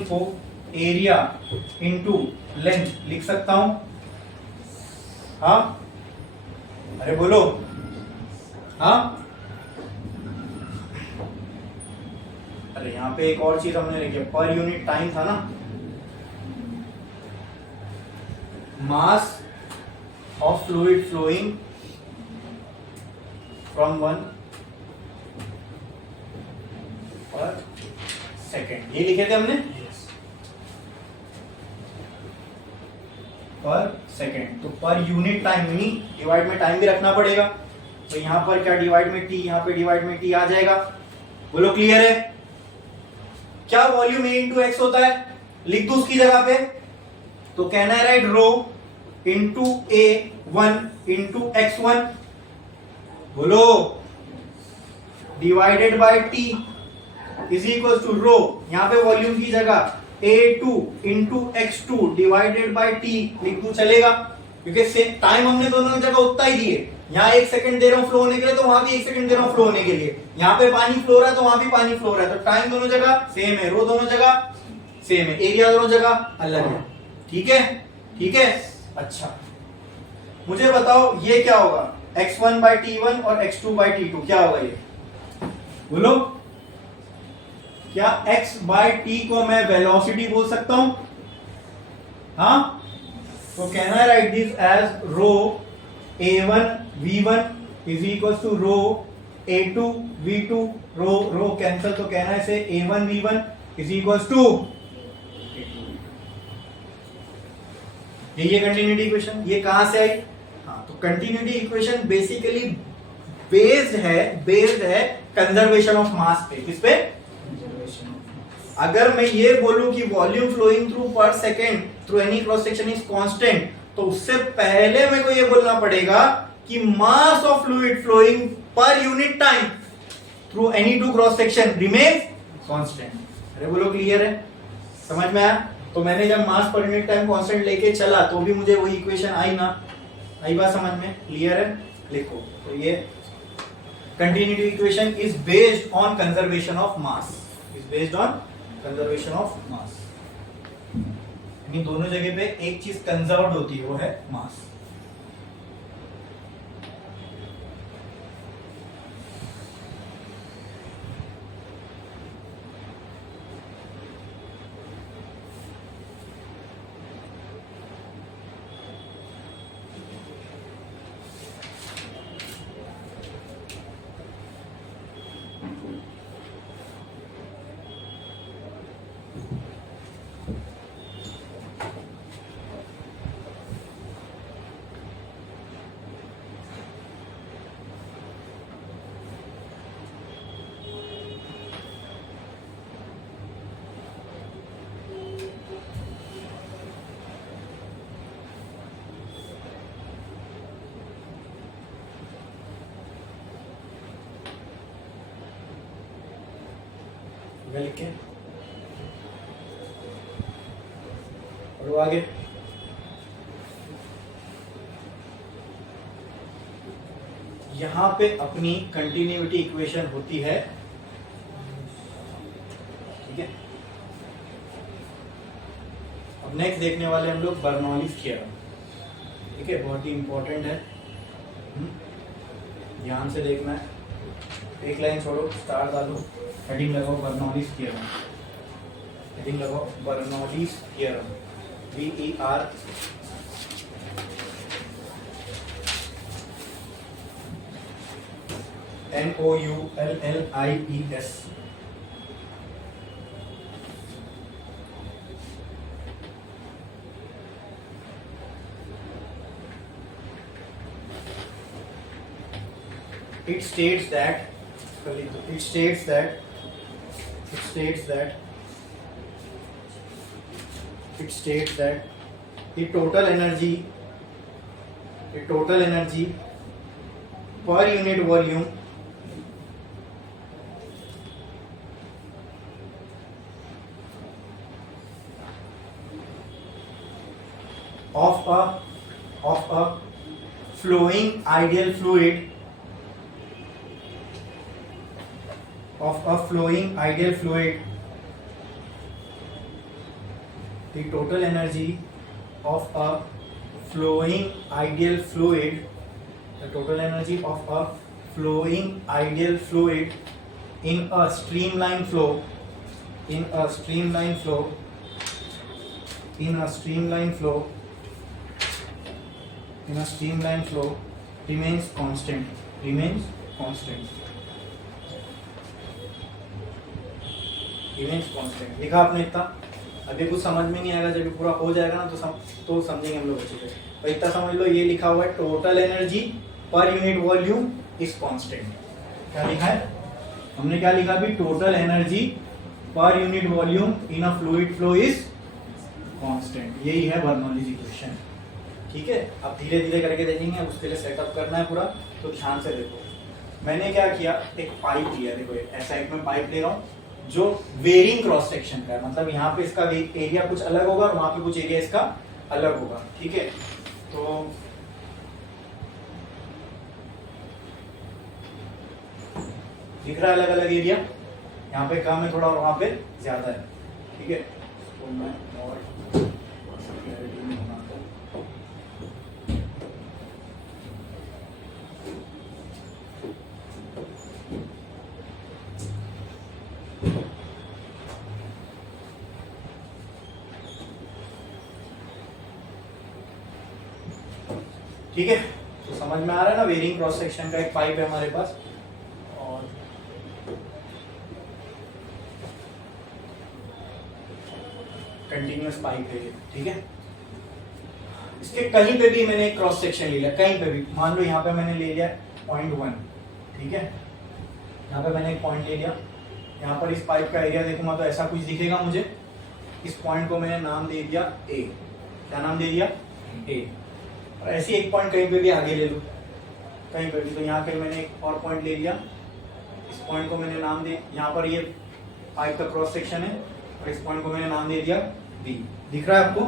को एरिया इनटू लेंथ लिख सकता हूं? हाँ, अरे बोलो. हाँ, अरे यहां पे एक और चीज हमने लिखी, पर यूनिट टाइम था ना. Mass of fluid flowing from 1 per second, ये लिखे थे हमने. पर सेकेंड, तो पर यूनिट टाइम यानी डिवाइड में टाइम भी रखना पड़ेगा. तो यहां पर क्या डिवाइड में टी, यहां पे डिवाइड में टी आ जाएगा. बोलो क्लियर है? क्या वॉल्यूम ए इंटू एक्स होता है? लिख दो उसकी जगह पे. तो can I write rho into A one into X one. बोलो, divided by T is equal to rho, यहां पे वॉल्यूम की जगह A2 into x2 divided by T लिख दू, चलेगा? क्योंकि टाइम हमने दोनों जगह उतना ही दिए. यहाँ 1 सेकंड दे रहा हूं फ्लो होने के लिए, तो वहां भी 1 सेकंड दे रहा हूं फ्लो होने के लिए. यहाँ पे पानी फ्लो रहा है तो वहां भी पानी फ्लो रहा है. तो टाइम दोनों जगह सेम है, रो दोनों जगह सेम है, एरिया दोनों जगह अलग है. ठीक है, ठीक है. अच्छा, मुझे बताओ ये क्या होगा? x1 बाय t1 और x2 बाय t2 क्या होगा ये? बोलो, क्या x बाय टी को मैं वेलोसिटी बोल सकता हूं? हाँ, तो can I write this as rho a1 v1 is equal to rho a2 v2. Rho cancel, तो can I say a1 v1 is equal to, ये कंटिन्यूटी इक्वेशन. ये कहां से आई? हाँ, तो कंटिन्यूटी इक्वेशन बेसिकली बेस्ड है कंजर्वेशन ऑफ मास पे. किस पे? अगर मैं ये बोलूं कि volume flowing through per second through any cross section is constant, तो उससे पहले मेरे को ये बोलना पड़ेगा कि mass of fluid flowing per unit time through any two cross section remains constant. अरे बोलो, क्लियर है? समझ में आया? तो मैंने जब मास पर यूनिट टाइम कांस्टेंट लेके चला तो भी मुझे वही इक्वेशन आई ना. आई बात समझ में? क्लियर है? लिखो। तो ये continuity equation is based on conservation of mass, is based on conservation of मास। यानी दोनों जगह पे एक चीज कंजर्व्ड होती है, वो है मास। लिख के और आगे यहां पे अपनी कंटिन्यूटी इक्वेशन होती है, ठीक है। अब नेक्स्ट देखने वाले हम लोग बर्नौलीज थ्योरम, ठीक है, बहुत ही इंपॉर्टेंट है, ध्यान से देखना है। एक लाइन छोड़ो, स्टार डालो, हेडिंग लगाओ बर्नौलीज थ्योरम, हेडिंग लगाओ Bernoulli's theorem, BER NOULLIES। It states that the total energy per unit volume of a flowing ideal fluid the total energy of a flowing ideal fluid in a streamline flow remains constant। लिखा आपने इतना? अभी कुछ समझ में नहीं आएगा, जब पूरा हो जाएगा ना तो समझेंगे हम लोग अच्छे से। तो इतना समझ लो, ये लिखा हुआ है total energy per unit volume is constant. क्या लिखा है हमने? क्या लिखा भी? Total energy per unit volume in a fluid flow is constant. यही है बर्नौलीज इक्वेशन, ठीक है। अब धीरे धीरे करके देखेंगे, उसके लिए सेटअप करना है पूरा, तो ध्यान से देखो। मैंने क्या किया, एक पाइप लिया, देखो ऐसा एक मैं पाइप ले रहा हूँ जो वेरिंग क्रॉस सेक्शन का है, मतलब यहाँ पे इसका एरिया कुछ अलग होगा और वहां पे कुछ एरिया इसका अलग होगा, ठीक है। तो दिख रहा है अलग अलग एरिया, यहाँ पे कम है थोड़ा और वहां पे ज्यादा है, ठीक है। तो मैं और क्लैरिटी में बनाता हूं। ठीक है, तो समझ में आ रहा है ना? वेरिंग क्रॉस सेक्शन का एक पाइप है हमारे पास और कंटिन्यूअस पाइप है, ठीक है। इसके कहीं पे भी मैंने क्रॉस सेक्शन ले लिया, कहीं पे भी, मान लो यहाँ पे मैंने ले लिया 0.1, ठीक है। यहाँ पे मैंने एक पॉइंट ले लिया, यहाँ पर इस पाइप का एरिया देखूंगा तो ऐसा कुछ दिखेगा मुझे। इस पॉइंट को मैंने नाम दे दिया ए। क्या नाम दे दिया? ए। और ऐसे एक पॉइंट कहीं पे भी आगे ले लूँ, कहीं पे भी, तो यहाँ पे मैंने एक और पॉइंट ले लिया, इस पॉइंट को मैंने नाम दे, यहाँ पर ये पाइप का क्रॉस सेक्शन है और इस पॉइंट को मैंने नाम दे दिया बी। दिख रहा है आपको?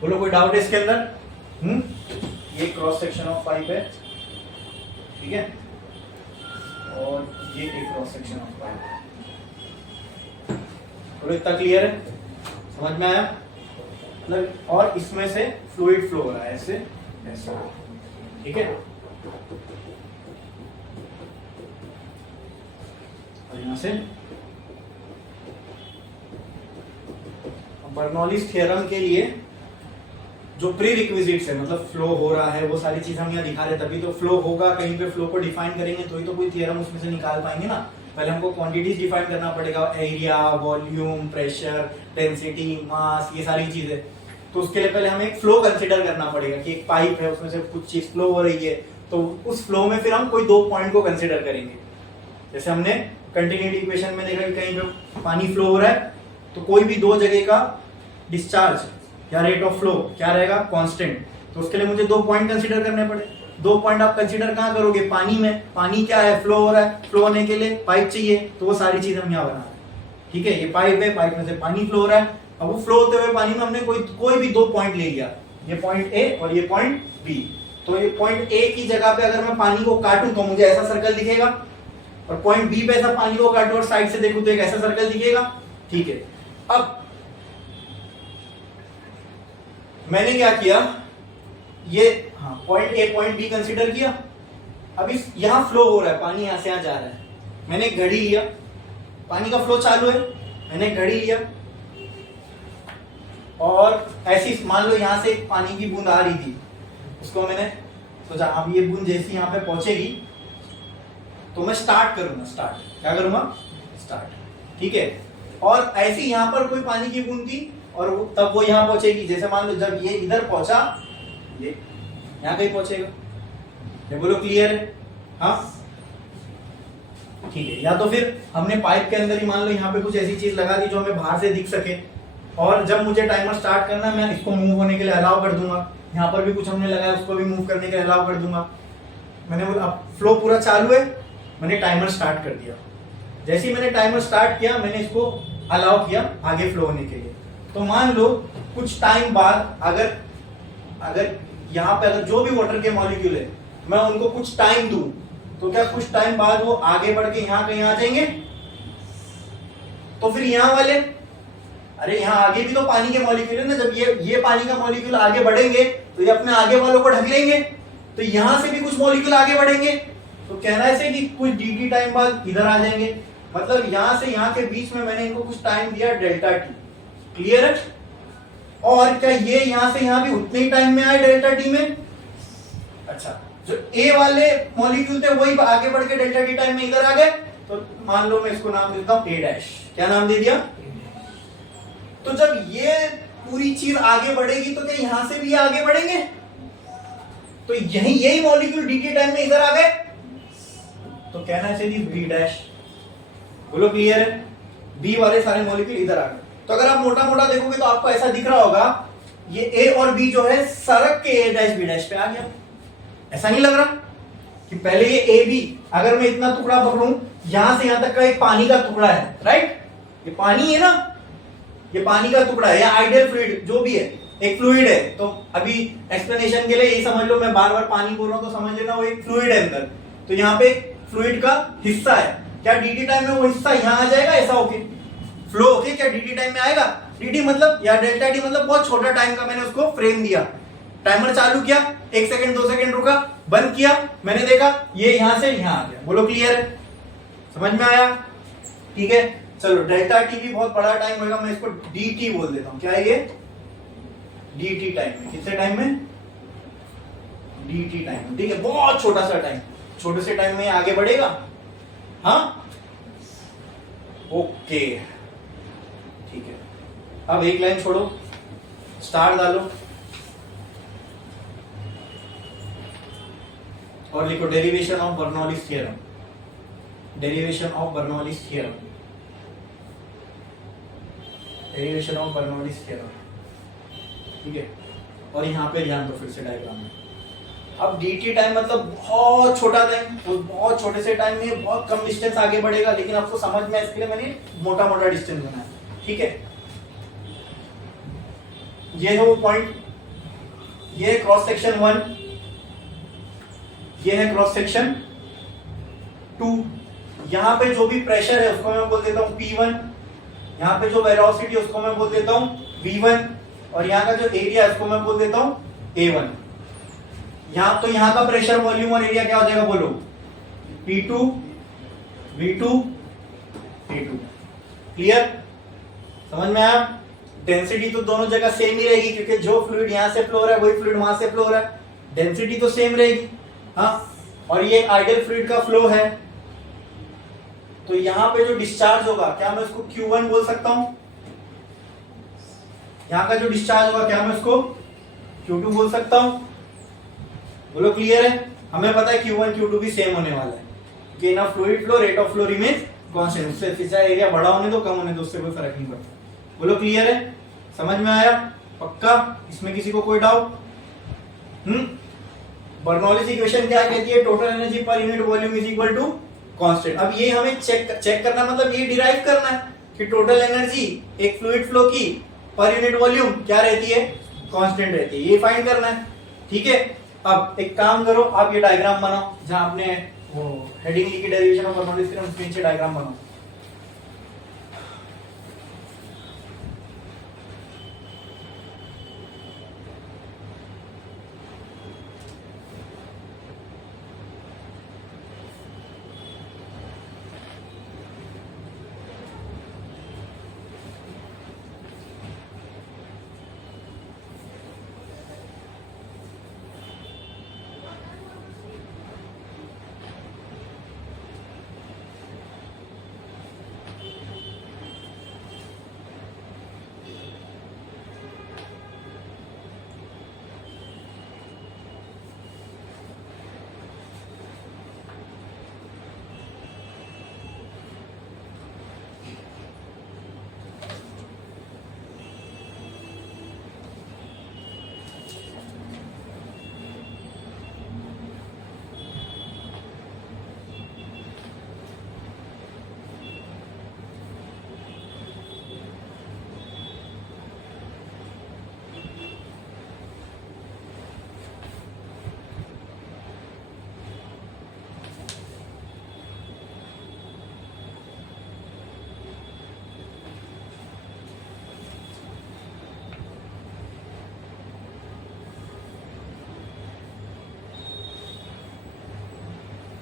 बोलो कोई डाउट है इसके अंदर? ये क्रॉस सेक्शन ऑफ पाइप है, ठीक है, और ये एक क्रॉस सेक्शन ऑफ पाइप है। तो इतना क्लियर है, समझ में आया? मतलब और इसमें से फ्लूइड फ्लो हो रहा है ऐसे ऐसे, ठीक है। और यहां से बर्नौलीज थ्योरम के लिए जो प्री रिक्विजिट्स है, मतलब फ्लो हो रहा है, वो सारी चीज हम यहाँ दिखा रहे, तभी तो फ्लो होगा। कहीं पे फ्लो को डिफाइन करेंगे तो ही तो कोई थ्योरम उसमें से निकाल पाएंगे ना। पहले हमको क्वांटिटीज डिफाइन करना पड़ेगा, एरिया, वॉल्यूम, प्रेशर, डेंसिटी, मास, ये सारी चीजें। तो उसके लिए पहले हमें एक फ्लो कंसिडर करना पड़ेगा कि एक पाइप है, उसमें से कुछ चीज फ्लो हो रही है, तो उस फ्लो में फिर हम कोई दो पॉइंट को कंसिडर करेंगे। जैसे हमने कंटिन्यूटी इक्वेशन में देखा कि कहीं पे पानी फ्लो हो रहा है, तो कोई भी दो जगह का डिस्चार्ज या रेट ऑफ फ्लो क्या रहेगा, कांस्टेंट। तो उसके लिए मुझे दो पॉइंट कंसीडर करने पड़े। दो पॉइंट आप कंसीडर कहाँ करोगे, पानी में। पानी क्या है, फ्लो हो रहा है, फ्लो होने के लिए पाइप चाहिए, तो वो सारी चीज हम यहाँ बना रहे हैं, ठीक है। ये पाइप है, पाइप में से पानी फ्लो हो रहा है। अब वो फ्लो होते हुए पानी में हमने कोई भी दो पॉइंट ले लिया, ये पॉइंट ए और ये पॉइंट बी। तो ये पॉइंट ए की जगह पे अगर मैं पानी को काटूं तो मुझे ऐसा सर्कल दिखेगा, और पॉइंट बी पे ऐसा पानी को काटूं और साइड से देखूं तो एक ऐसा सर्कल दिखेगा, ठीक है। अब मैंने क्या किया, ये point A point B consider किया। अब इस यहां फ्लो हो रहा है, पानी यहां से यहां जा रहा है। मैंने एक घड़ी लिया, पानी का फ्लो चालू है, मैंने एक घड़ी लिया, और ऐसी मान लो यहां से एक पानी की बूंद आ रही थी, उसको मैंने सोचा अब ये बूंद जैसी यहां पे पहुंचेगी तो मैं स्टार्ट करूंगा, स्टार्ट क्या करूंगा, स्टार्ट, ठीक है। और ऐसी यहां पर कोई पानी की बूंद थी और तब वो यहां पहुंचेगी। जैसे मान लो जब ये इधर पहुंचा, ये यहां कहीं पहुंचेगा, ये बोलो क्लियर है? हाँ ठीक है। या तो फिर हमने पाइप के अंदर ही मान लो यहाँ पे कुछ ऐसी चीज लगा दी जो हमें बाहर से दिख सके, और जब मुझे टाइमर स्टार्ट करना है मैं इसको मूव होने के लिए अलाउ कर दूंगा। यहाँ पर भी कुछ हमने लगाया, उसको भी मूव करने के लिए अलाउ कर दूंगा। मैंने बोला अब फ्लो पूरा चालू है, मैंने टाइमर स्टार्ट कर दिया। जैसे ही मैंने टाइमर स्टार्ट किया, मैंने इसको अलाउ किया आगे फ्लो होने के लिए। तो मान लो कुछ टाइम बाद अगर यहाँ पे अगर जो भी वाटर के मॉलिक्यूल है मैं उनको कुछ टाइम दूं, तो क्या कुछ टाइम बाद वो आगे बढ़ के यहाँ कहीं आ जाएंगे? तो फिर यहाँ वाले, अरे यहाँ आगे भी तो पानी के मॉलिक्यूल है ना, जब ये पानी का मॉलिक्यूल आगे बढ़ेंगे तो ये अपने आगे वालों को ढक लेंगे, तो यहां से भी कुछ मॉलिक्यूल आगे बढ़ेंगे। तो कहना ऐसे कि कुछ dt टाइम बाद इधर आ जाएंगे, मतलब यहां से यहां के बीच में मैंने इनको कुछ टाइम दिया डेल्टा टी, क्लियर है? और क्या ये यहां से यहां भी उतने ही टाइम में आए डेल्टा टी में? अच्छा, जो ए वाले मॉलिक्यूल थे वही आगे बढ़ के डेल्टा टी टाइम में इधर आ गए, तो मान लो मैं इसको नाम देता हूं ए डैश। क्या नाम दे दिया? तो जब ये पूरी चीज आगे बढ़ेगी तो क्या यहां से भी आगे बढ़ेंगे? तो यही मॉलिक्यूल dt टाइम में इधर आ गए, तो कहना चाहिए बी डैश। बोलो क्लियर है? बी वाले सारे मॉलिक्यूल इधर आ गए। तो अगर आप मोटा मोटा देखोगे तो आपको ऐसा दिख रहा होगा, ये ए और बी जो है सरक के ए डैश बी डैश पे आ गया। ऐसा नहीं लग रहा कि पहले ये ए बी, अगर मैं इतना टुकड़ा पकड़ूं, यहां से यहां तक का एक पानी का टुकड़ा है, राइट? ये पानी है ना, ये पानी का टुकड़ा है या आइडियल फ्लूइड जो भी है, एक फ्लूइड है। तो अभी एक्सप्लेनेशन के लिए यही समझ लो, मैं बार बार पानी बोल रहा हूं तो समझ लेना वो एक फ्लूइड है अंदर। तो यहाँ पे फ्लूइड का हिस्सा है, क्या dt टाइम में वो हिस्सा यहाँ आ जाएगा ऐसा होके फ्लो होके? क्या dt टाइम में आएगा? dt मतलब या डेल्टा टी मतलब बहुत छोटा टाइम का मैंने उसको फ्रेम दिया, टाइमर चालू किया, 1 सेकंड 2 सेकंड रुका, बंद किया, मैंने देखा ये यहां से यहां आ गया। बोलो क्लियर है? समझ में आया? ठीक है, चलो डेल्टा टी भी बहुत बड़ा टाइम होगा, मैं इसको dt बोल देता हूं। क्या है ये? dt टाइम में। कितने टाइम में? dt टाइम में, ठीक है, बहुत छोटा सा टाइम, छोटे से टाइम में आगे बढ़ेगा। हाँ ओके ठीक है। अब एक लाइन छोड़ो, स्टार डालो और लिखो derivation of Bernoulli's theorem, derivation of Bernoulli's theorem, derivation of Bernoulli's theorem, ठीक है। और यहां पे ध्यान दो फिर से डायग्राम में। अब dt टाइम मतलब बहुत छोटा टाइम, तो बहुत छोटे से टाइम में बहुत कम डिस्टेंस आगे बढ़ेगा, लेकिन आपको समझ में इसके लिए मैंने मोटा मोटा डिस्टेंस बनाया, ठीक है। ये है वो पॉइंट, ये क्रॉस सेक्शन 1, ये है क्रॉस सेक्शन 2। यहाँ पे जो भी प्रेशर है उसको मैं बोल देता हूँ P1, यहाँ पे जो वेलोसिटी है उसको मैं बोल देता हूँ V1, और यहाँ का जो एरिया है उसको मैं बोल देता हूँ A1। यहाँ तो यहाँ का प्रेशर, वॉल्यूम और एरिया क्या हो जाएगा बोलो, P2 V2 P2। क्लियर, समझ में आया? डेंसिटी तो दोनों जगह सेम ही रहेगी, क्योंकि जो फ्लूइड यहाँ से फ्लो हो रहा है वही फ्लूइड वहां से फ्लो हो रहा है, डेंसिटी तो सेम रहेगी। हाँ, और ये आइडियल फ्लूइड का फ्लो है, तो यहाँ पे जो डिस्चार्ज होगा, क्या मैं उसको Q1 बोल सकता हूं? यहाँ का जो डिस्चार्ज होगा, क्या मैं उसको Q2 बोल सकता हूं? बोलो, क्लियर है? हमें पता है Q1 Q2 भी सेम होने वाला है, कि इन fluid flow rate of flow remains constant. उससे चाहे एरिया बड़ा होने दो कम होने दो, उससे कोई फर्क नहीं पड़ता। बोलो, क्लियर है? समझ में आया? पक्का? इसमें किसी को कोई डाउट? बर्नौलीज इक्वेशन क्या कहती है? Total energy per unit volume is equal to constant. अब ये हमें चेक करना, मतलब ये डिराइव करना है कि टोटल एनर्जी एक फ्लूइड फ्लो की पर यूनिट वॉल्यूम क्या रहती है? कांस्टेंट रहती है। ये फाइंड करना है, ठीक है? अब एक काम करो, आप ये डायग्राम बनाओ, जहां आपने वो हेडिंग लिखी डेरिवेशन ऑफ बर्नौलीज थ्योरम, उसके नीचे डायग्राम बनाओ।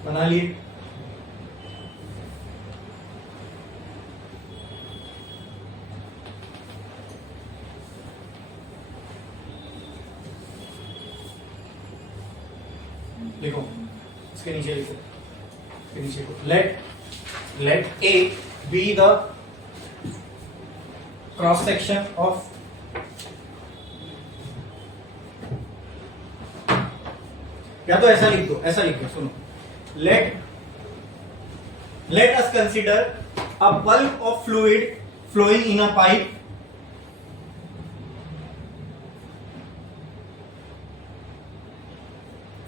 बना लिए? लिखो, इसके नीचे लिखो, इसके नीचे लिखो, let A B the cross section of या तो ऐसा लिख दो, ऐसा लिख दो, सुनो, let us consider a bulk of fluid flowing in a pipe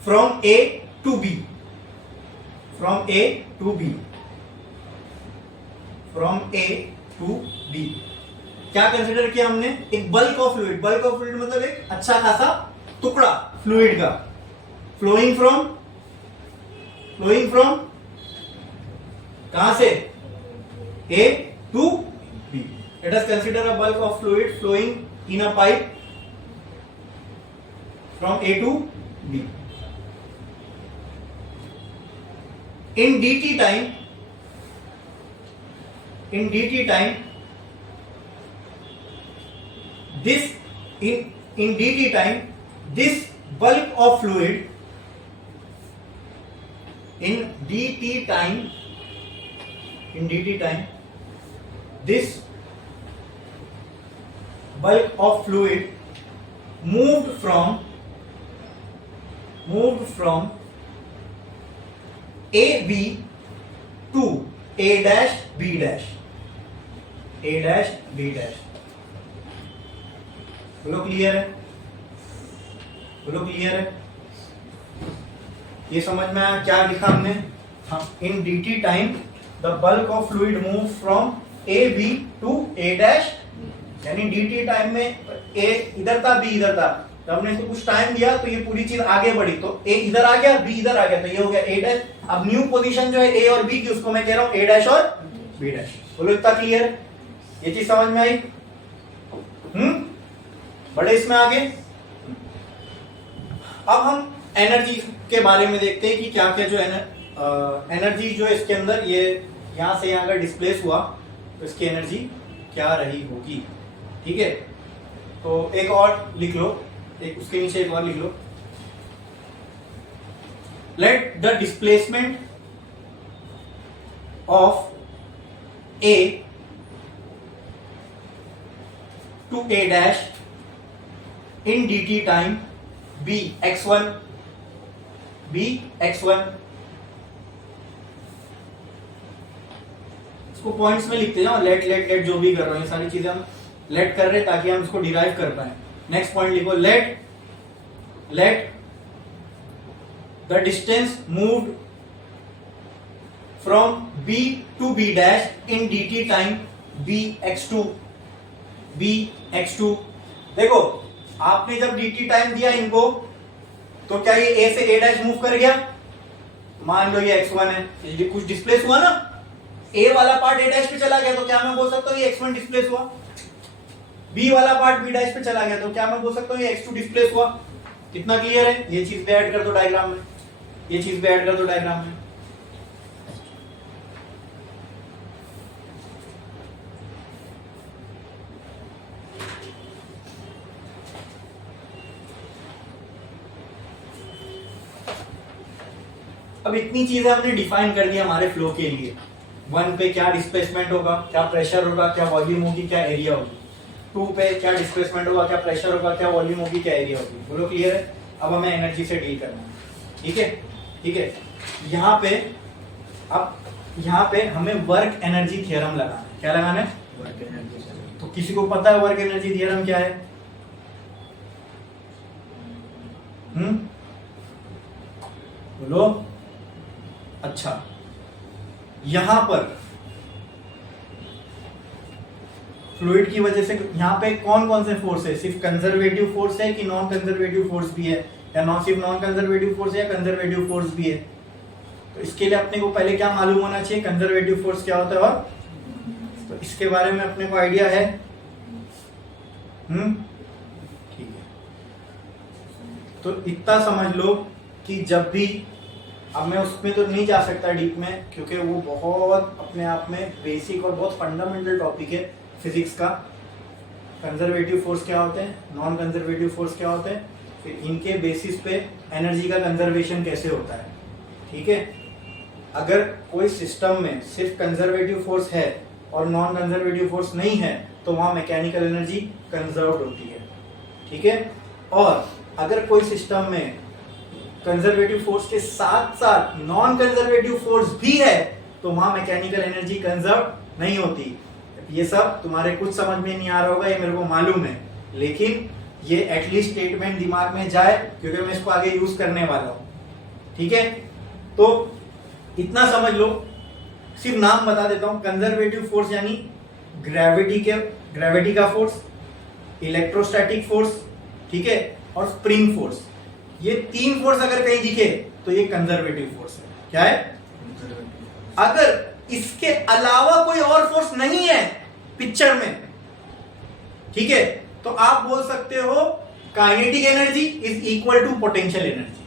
from A to B, from A to B, from A to B। क्या कंसिडर किया हमने? एक bulk of fluid. Bulk of fluid मतलब एक अच्छा खासा टुकड़ा फ्लूइड का, फ्लोइंग फ्रॉम कहां से? A to B। Let us consider a bulk of fluid flowing in a pipe from A to B. In dt time, this in dt time, this bulk of fluid in dt time, this bulk of fluid moved from AB to A dash B dash, A dash B dash। बोलो, clear है? बोलो, clear है? ये समझ में आया क्या लिखा हमने? हाँ, in dt time the bulk of fluid move from A B to A dash, यानी dt टाइम में ए इधर था, बी इधर था, तो हमने इसको कुछ टाइम दिया तो ये पूरी चीज आगे बढ़ी, तो ए इधर आ गया, बी इधर आ गया, तो ये हो गया ए डैश। अब न्यू पोजीशन जो है ए और बी की, उसको मैं कह रहा हूं ए डैश और बी डैश। बोलो इतना क्लियर है? ये चीज समझ में आई? बड़े इसमें आगे। अब हम एनर्जी के बारे में देखते हैं कि क्या क्या जो एनर्जी जो है इसके अंदर, ये यहां से यहां अगर डिस्प्लेस हुआ तो इसकी एनर्जी क्या रही होगी। ठीक है, तो एक और लिख लो, एक उसके नीचे एक और लिख लो। Let the displacement of A to A dash in dt time b x1 इसको पॉइंट्स में लिखते जाओ, लेट लेट लेट जो भी कर रहे हो, ये सारी चीजें हम लेट कर रहे हैं ताकि हम इसको डिराइव कर पाए। नेक्स्ट पॉइंट लिखो, let the distance moved from b to b dash in dt time b x2। देखो आपने जब dt टाइम दिया इनको, तो क्या ये a से a डैश मूव कर गया? मान लो ये x1 है, ये कुछ डिस्प्लेस हुआ ना, a वाला पार्ट a डैश पे चला गया, तो क्या मैं बोल सकता हूँ ये x1 डिस्प्लेस हुआ। b वाला पार्ट b डैश पे चला गया, तो क्या मैं बोल सकता हूँ ये x2 डिस्प्लेस हुआ। कितना क्लियर है? ये चीज पे ऐड कर दो डायग्राम में, ये चीज पे ऐड कर दो डायग्राम में। अब इतनी चीजें हमने डिफाइन कर दी हमारे फ्लो के लिए। 1 पे क्या डिस्प्लेसमेंट होगा, क्या प्रेशर होगा, क्या वॉल्यूम होगी, क्या एरिया होगी। 2 पे क्या डिस्प्लेसमेंट होगा, क्या प्रेशर होगा, क्या वॉल्यूम होगी, क्या एरिया होगी। बोलो क्लियर है? अब हमें एनर्जी से डील करना है। ठीक है, ठीक है। यहाँ पे अब यहाँ पे हमें वर्क एनर्जी थ्योरम लगाना है। क्या लगाना है? Work energy. तो किसी को पता है वर्क एनर्जी थ्योरम क्या है? बोलो। अच्छा, यहां पर फ्लूइड की वजह से यहां पे कौन कौन से फोर्स है? सिर्फ कंजर्वेटिव फोर्स है कि नॉन कंजर्वेटिव फोर्स भी है, या सिर्फ नॉन कंजर्वेटिव फोर्स है या कंजर्वेटिव फोर्स भी है? तो इसके लिए अपने को पहले क्या मालूम होना चाहिए, कंजर्वेटिव फोर्स क्या होता है, और तो इसके बारे में अपने को आइडिया है। ठीक है, तो इतना समझ लो कि जब भी, अब मैं उसमें तो नहीं जा सकता डीप में क्योंकि वो बहुत अपने आप में बेसिक और बहुत फंडामेंटल टॉपिक है फिजिक्स का। कंजर्वेटिव फोर्स क्या होते हैं, नॉन कंजर्वेटिव फोर्स क्या होते हैं, फिर इनके बेसिस पे एनर्जी का कंजर्वेशन कैसे होता है। ठीक है, अगर कोई सिस्टम में सिर्फ कंजर्वेटिव फोर्स है और नॉन कंजर्वेटिव फोर्स नहीं है तो वहां मैकेनिकल एनर्जी कंजर्व्ड होती है। ठीक है, और अगर कोई सिस्टम में कंजर्वेटिव फोर्स के साथ साथ नॉन कंजर्वेटिव फोर्स भी है तो वहां मैकेनिकल एनर्जी कंजर्व नहीं होती। ये सब तुम्हारे कुछ समझ में नहीं आ रहा होगा, ये मेरे को मालूम है, लेकिन ये एटलीस्ट स्टेटमेंट दिमाग में जाए क्योंकि मैं इसको आगे यूज करने वाला हूं। ठीक है, तो इतना समझ लो, सिर्फ नाम बता देता हूं। कंजर्वेटिव फोर्स यानी ग्रेविटी का फोर्स, इलेक्ट्रोस्टैटिक फोर्स, ठीक है, और स्प्रिंग फोर्स। ये 3 फोर्स अगर कहीं दिखे तो ये कंजर्वेटिव फोर्स है। क्या है? अगर इसके अलावा कोई और फोर्स नहीं है पिक्चर में, ठीक है, तो आप बोल सकते हो kinetic energy is equal to potential energy.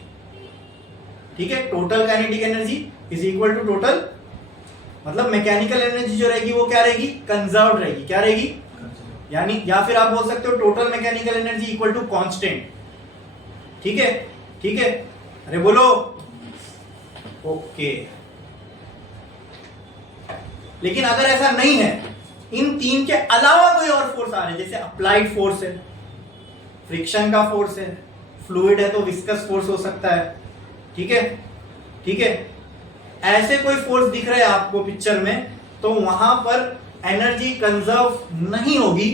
ठीक है, total kinetic energy is equal to total, मतलब मैकेनिकल एनर्जी जो रहेगी वो क्या रहेगी, कंजर्व रहेगी। क्या रहेगी? यानी, या फिर आप बोल सकते हो total mechanical energy equal to constant. ठीक है, ठीक है, अरे बोलो ओके। लेकिन अगर ऐसा नहीं है, इन 3 के अलावा कोई और फोर्स आ रहे, जैसे अप्लाइड फोर्स है, फ्रिक्शन का फोर्स है, फ्लूइड है तो विस्कस फोर्स हो सकता है। ठीक है, ठीक है, ऐसे कोई फोर्स दिख रहा है आपको पिक्चर में, तो वहां पर एनर्जी कंजर्व नहीं होगी,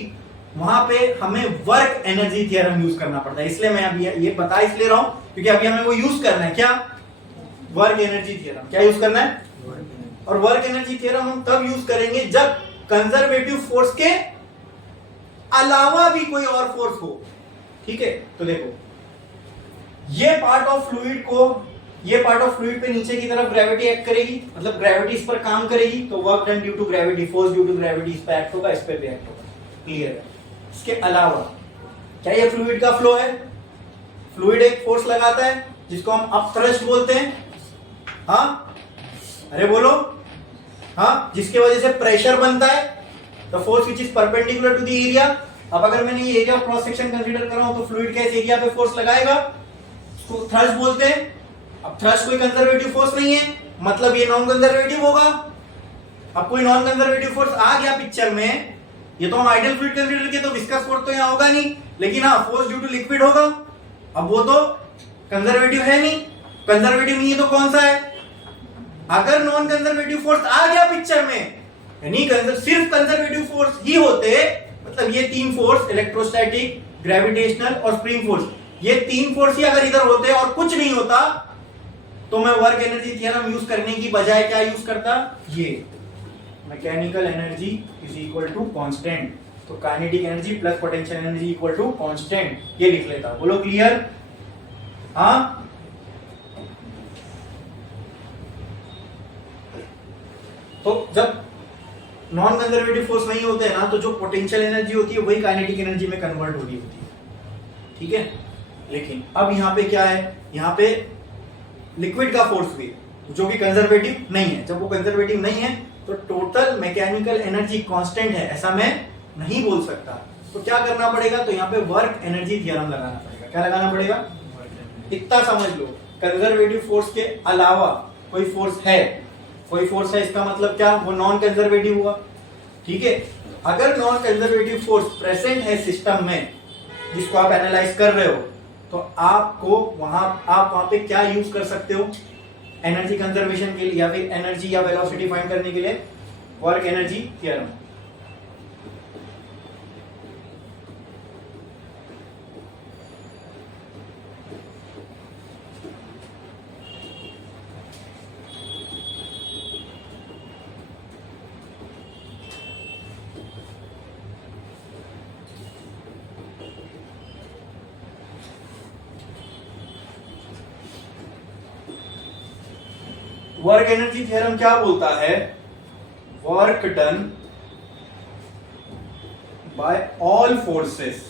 वहां पे हमें वर्क एनर्जी थ्योरम यूज करना पड़ता है। इसलिए मैं अभी ये बता इसलिए रहा हूं क्योंकि अभी हमें वो यूज करना है। क्या? Work energy theorem. क्या यूज करना है? और वर्क एनर्जी थ्योरम हम तब यूज करेंगे जब कंजर्वेटिव फोर्स के अलावा भी कोई और फोर्स हो। ठीक है, तो देखो ये पार्ट ऑफ फ्लूइड पे नीचे की तरफ ग्रेविटी एक्ट करेगी, मतलब ग्रेविटी इस पर काम करेगी, तो work done due to gravity, force due to gravity इस पे एक्ट होगा, इस पे भी एक्ट होगा। क्लियर है? इसके अलावा क्या ये फ्लूइड का फ्लो है? फ्लूइड एक फोर्स लगाता है जिसको हम अपथ्रस्ट बोलते हैं, हाँ अरे बोलो, हाँ, जिसकी वजह से प्रेशर बनता है, the force which is perpendicular to the area. अब अगर मैंने ये एरिया क्रॉस सेक्शन कंसीडर कर रहा हूं तो फ्लूइड के इस एरिया पे फोर्स लगाएगा, उसको थ्रस्ट बोलते हैं। अब थ्रस्ट कोई कंजर्वेटिव फोर्स नहीं है, मतलब ये नॉन कंजर्वेटिव होगा। अब कोई नॉन कंजर्वेटिव फोर्स आ गया पिक्चर में, ये तो हम आइडियल फ्लूइड कंसीडर किए तो विस्कस फोर्स तो यहां होगा नहीं, लेकिन हाँ फोर्स ड्यू टू लिक्विड होगा। अब वो तो कंजर्वेटिव है नहीं, कंजर्वेटिव नहीं है तो कौन सा है? अगर नॉन कंजर्वेटिव फोर्स आ गया पिक्चर में, यानी सिर्फ कंजर्वेटिव फोर्स ही होते, मतलब ये तीन फोर्स इलेक्ट्रोस्टैटिक, ग्रेविटेशनल और स्प्रिंग फोर्स, ये तीन फोर्स ही अगर इधर होते और कुछ नहीं होता तो मैं वर्क एनर्जी थ्योरम यूज करने की बजाय क्या यूज करता? ये mechanical energy is equal to constant, तो kinetic energy plus potential energy equal to constant, ये लिख लेता। बोलो क्लियर? हाँ, तो जब नॉन कंजर्वेटिव फोर्स नहीं होते हैं ना, तो जो पोटेंशियल एनर्जी होती है वही काइनेटिक एनर्जी में कन्वर्ट हो रही होती है, ठीक है। लेकिन अब यहाँ पे क्या है, यहाँ पे लिक्विड का फोर्स भी जो कि कंजर्वेटिव नहीं है, जब वो कंजर्वेटिव नहीं है तो टोटल मैकेनिकल एनर्जी कांस्टेंट है, ऐसा मैं नहीं बोल सकता। तो क्या करना पड़ेगा? तो यहाँ पे वर्क एनर्जी थ्योरम लगाना पड़ेगा। क्या लगाना पड़ेगा? इतना समझ लो, कंजर्वेटिव फोर्स के अलावा कोई फोर्स है, इसका मतलब क्या? वो नॉन कंजर्वेटिव हुआ, ठीक है। अगर नॉन कंजर्वेटिव फोर्स प्रेजेंट है सिस्टम में जिसको आप एनालाइज कर रहे हो, तो आप वहां पे क्या यूज कर सकते हो एनर्जी कंजर्वेशन के लिए, या फिर एनर्जी या वेलोसिटी फाइंड करने के लिए? Work energy theorem. Work energy theorem क्या बोलता है? Work done by all forces.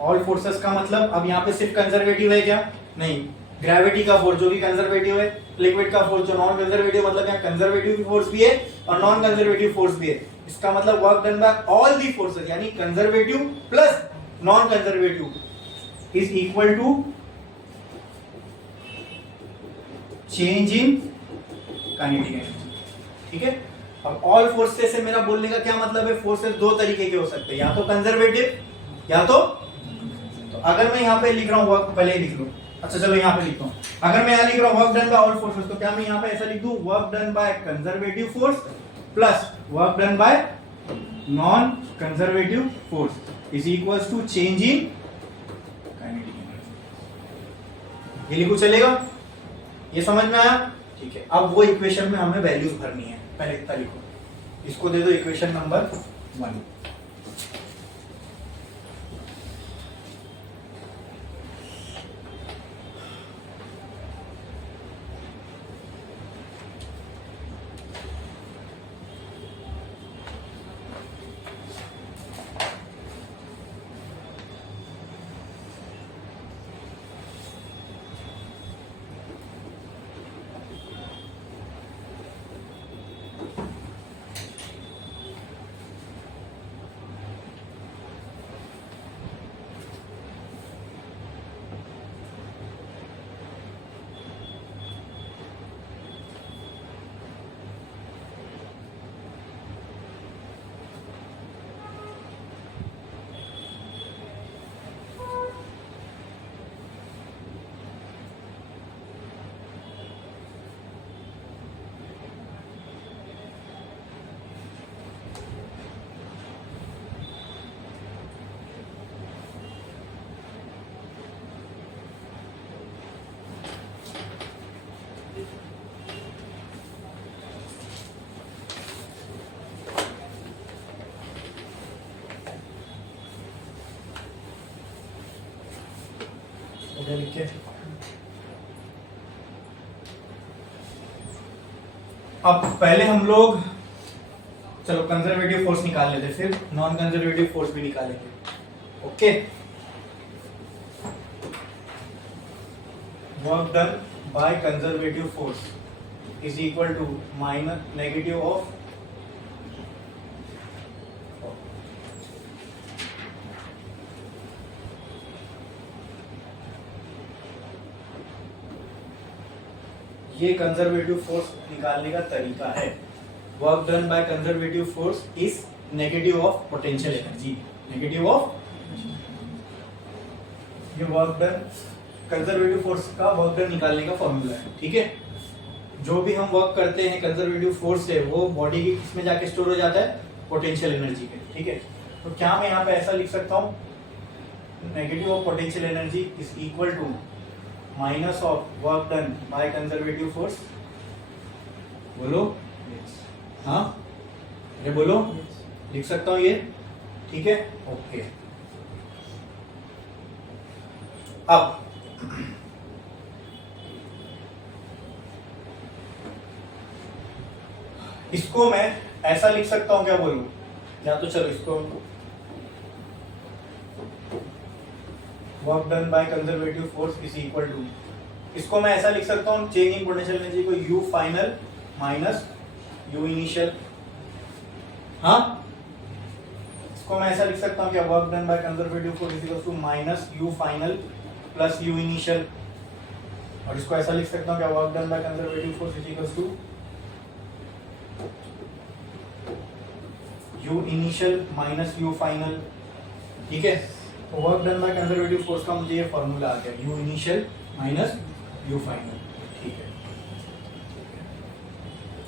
All forces का मतलब अब यहां पे सिर्फ कंजर्वेटिव है क्या? नहीं, ग्रेविटी का फोर्स जो भी कंजर्वेटिव है, लिक्विड का फोर्स जो नॉन कंजर्वेटिव, मतलब यहाँ कंजर्वेटिव फोर्स भी है और नॉन कंजर्वेटिव फोर्स भी है। इसका मतलब work done by all the forces, यानी conservative plus non conservative is equal to change in kinetic energy, ठीक है। अब ऑल फोर्सेस से मेरा बोलने का क्या मतलब है? फोर्सेस दो तरीके के हो सकते हैं, या तो कंजर्वेटिव या तो अगर मैं यहाँ पे लिख रहा हूँ वर्क, पहले ही लिख लो, अच्छा चलो यहाँ पे लिखता हूँ। अगर मैं यहाँ लिख रहा हूँ work done by all forces, तो क्या मैं यहाँ पे ऐसा लिख दूं? Work done by conservative force plus work done by non conservative force is equals to change in kinetic energy. ये लिखो, चलेगा? ये समझ में आया? ठीक है। अब वो इक्वेशन में हमें वैल्यूज भरनी है, पहले इतना लिखो, इसको दे दो इक्वेशन नंबर 1। अब पहले हम लोग चलो कंजर्वेटिव फोर्स निकाल लेते, फिर नॉन कंजर्वेटिव फोर्स भी निकालेंगे। Okay, work done by conservative force is equal to minus negative of ये कंजर्वेटिव फोर्स निकालने का तरीका है। Work done by conservative force is negative of potential energy, negative of, ये वर्क डन कंजर्वेटिव फोर्स का work done निकालने का formula है। ठीक है, जो भी हम वर्क करते हैं कंजर्वेटिव फोर्स से वो बॉडी की किसमें जाके स्टोर हो जाता है, पोटेंशियल एनर्जी के। ठीक है, तो क्या मैं यहाँ पे ऐसा लिख सकता हूँ, negative of potential energy is equal to minus of work done by conservative force. बोलो हाँ, अरे बोलो, लिख सकता हूँ ये। ठीक है, ओके। अब इसको मैं ऐसा लिख सकता हूं, क्या बोलूं, या तो चलो इसको work done by conservative force is equal to, इसको मैं ऐसा लिख सकता हूं, चेंज इन पोटेंशियल एनर्जी को U final minus U initial. हाँ, इसको मैं ऐसा लिख सकता हूं क्या, work done by conservative force is equal to minus U final plus U initial. और इसको ऐसा लिख सकता हूं क्या, work done by conservative force is equal to U initial minus U final. ठीक है, तो work done by conservative force का मुझे ये फॉर्मूला आ गया, you initial minus U final. ठीक है,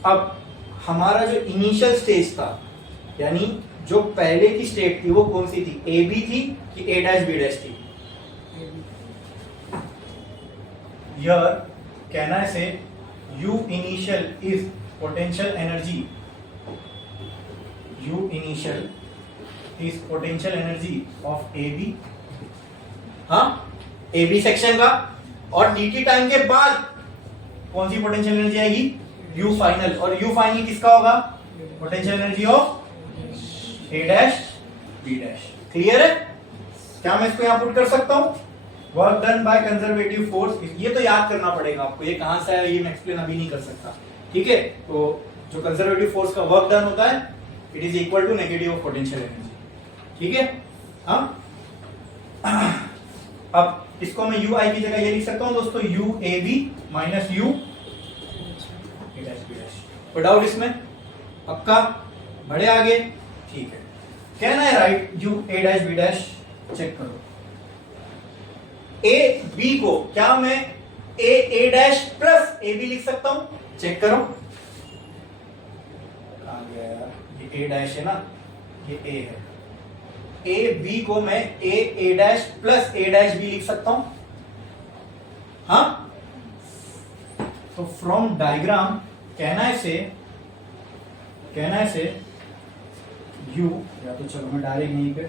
अब हमारा जो इनिशियल स्टेज था, यानी जो पहले की स्टेट थी वो कौन सी थी, ए बी थी कि ए डैश बी डैश थी। Here can I say U initial is potential energy, U initial is potential energy of AB, हाँ AB सेक्शन का, और dt टाइम के बाद कौन सी पोटेंशियल एनर्जी आएगी, U फाइनल। और U फाइनल किसका होगा, potential energy of A dash B dash. Clear है, क्या मैं इसको यहां पुट कर सकता हूं, work done by conservative force, ये तो याद करना पड़ेगा आपको, ये कहां से है ये मैं एक्सप्लेन अभी नहीं कर सकता। ठीक है, तो जो कंजर्वेटिव फोर्स का वर्क डन होता है it is equal to negative of potential energy. ठीक है, हाँ, अब इसको मैं यू आई की जगह ये लिख सकता हूं दोस्तों, U A B minus U A dash B dash. कोई डाउट इसमें, पक्का, बड़े आगे। ठीक है, can I write U A dash B dash, check करो, ए बी को क्या मैं A dash plus A B लिख सकता हूं, चेक करो, कहां गया यार, ये ए डैश है ना, ये ए है, ए बी को मैं A dash plus A dash B लिख सकता हूं। हाँ, तो फ्रॉम डायग्राम कैन आई से यू, या तो चलो मैं डायरेक्ट यहीं पे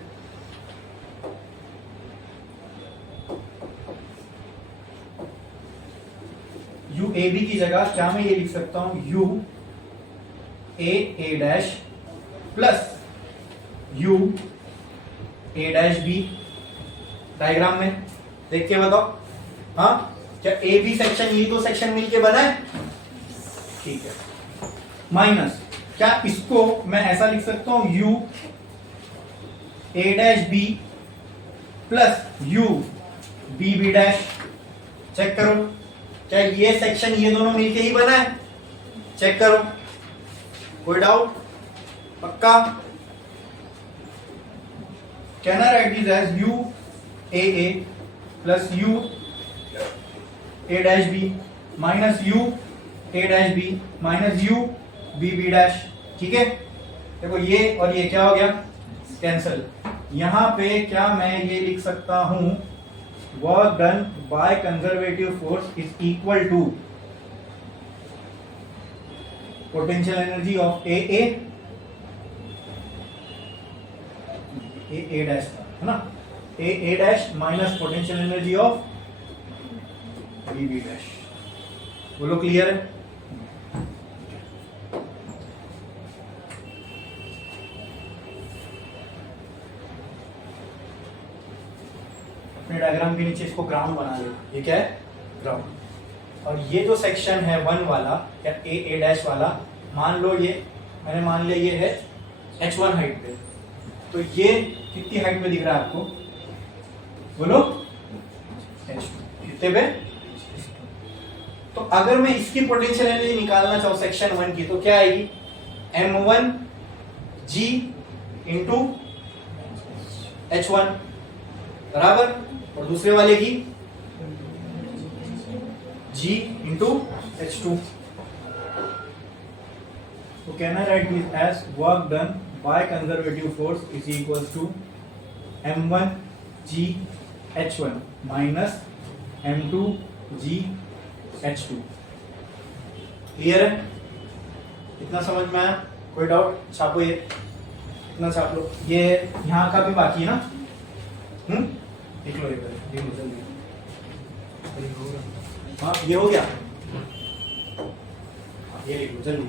यू ए बी की जगह क्या मैं ये लिख सकता हूं, U A dash plus U A dash B. Diagram में देख के बताओ, हाँ, क्या ए बी सेक्शन, ये दो सेक्शन मिलके बना है। ठीक है, माइनस क्या इसको मैं ऐसा लिख सकता हूं, U A dash B plus U B B dash. Check करो, क्या ये सेक्शन ये दोनों मिलके ही बना है, चेक करो, कोई डाउट, पक्का। Can I write this as U A plus U A dash B minus U A dash B minus U B B dash. ठीक है, देखो ये और ये क्या हो गया, कैंसल। यहां पे क्या मैं ये लिख सकता हूं, work done by conservative force is equal to potential energy of A dash है ना, A dash minus potential energy of B B dash. बोलो क्लियर है, M1 के नीचे इसको ग्राउंड बना लेगा, ये क्या है ग्राउंड। और ये जो सेक्शन है 1 वाला या A डैश वाला, मान लो ये मैंने मान लिया ये है H1 हाइट पे, तो ये कितनी हाइट पे दिख रहा है आपको बोलो, H2 कितने पे। तो अगर मैं इसकी पोटेंशियल एनर्जी निकालना चाहूँ सेक्शन 1 की, तो क्या आएगी M1 G इंटू H1 बराबर, और दूसरे वाले की G इंटू H2। तो कहना write mean as work done by conservative force is equals to M1 G H1 minus M2 G H2। Clear है, इतना समझ में आया, कोई डाउट? छापो ये, इतना छाप लो। ये यहाँ का भी बाकी है ना, लिख लो लिख लो जल्दी। हाँ ये हो गया, ये लिख लो जल्दी।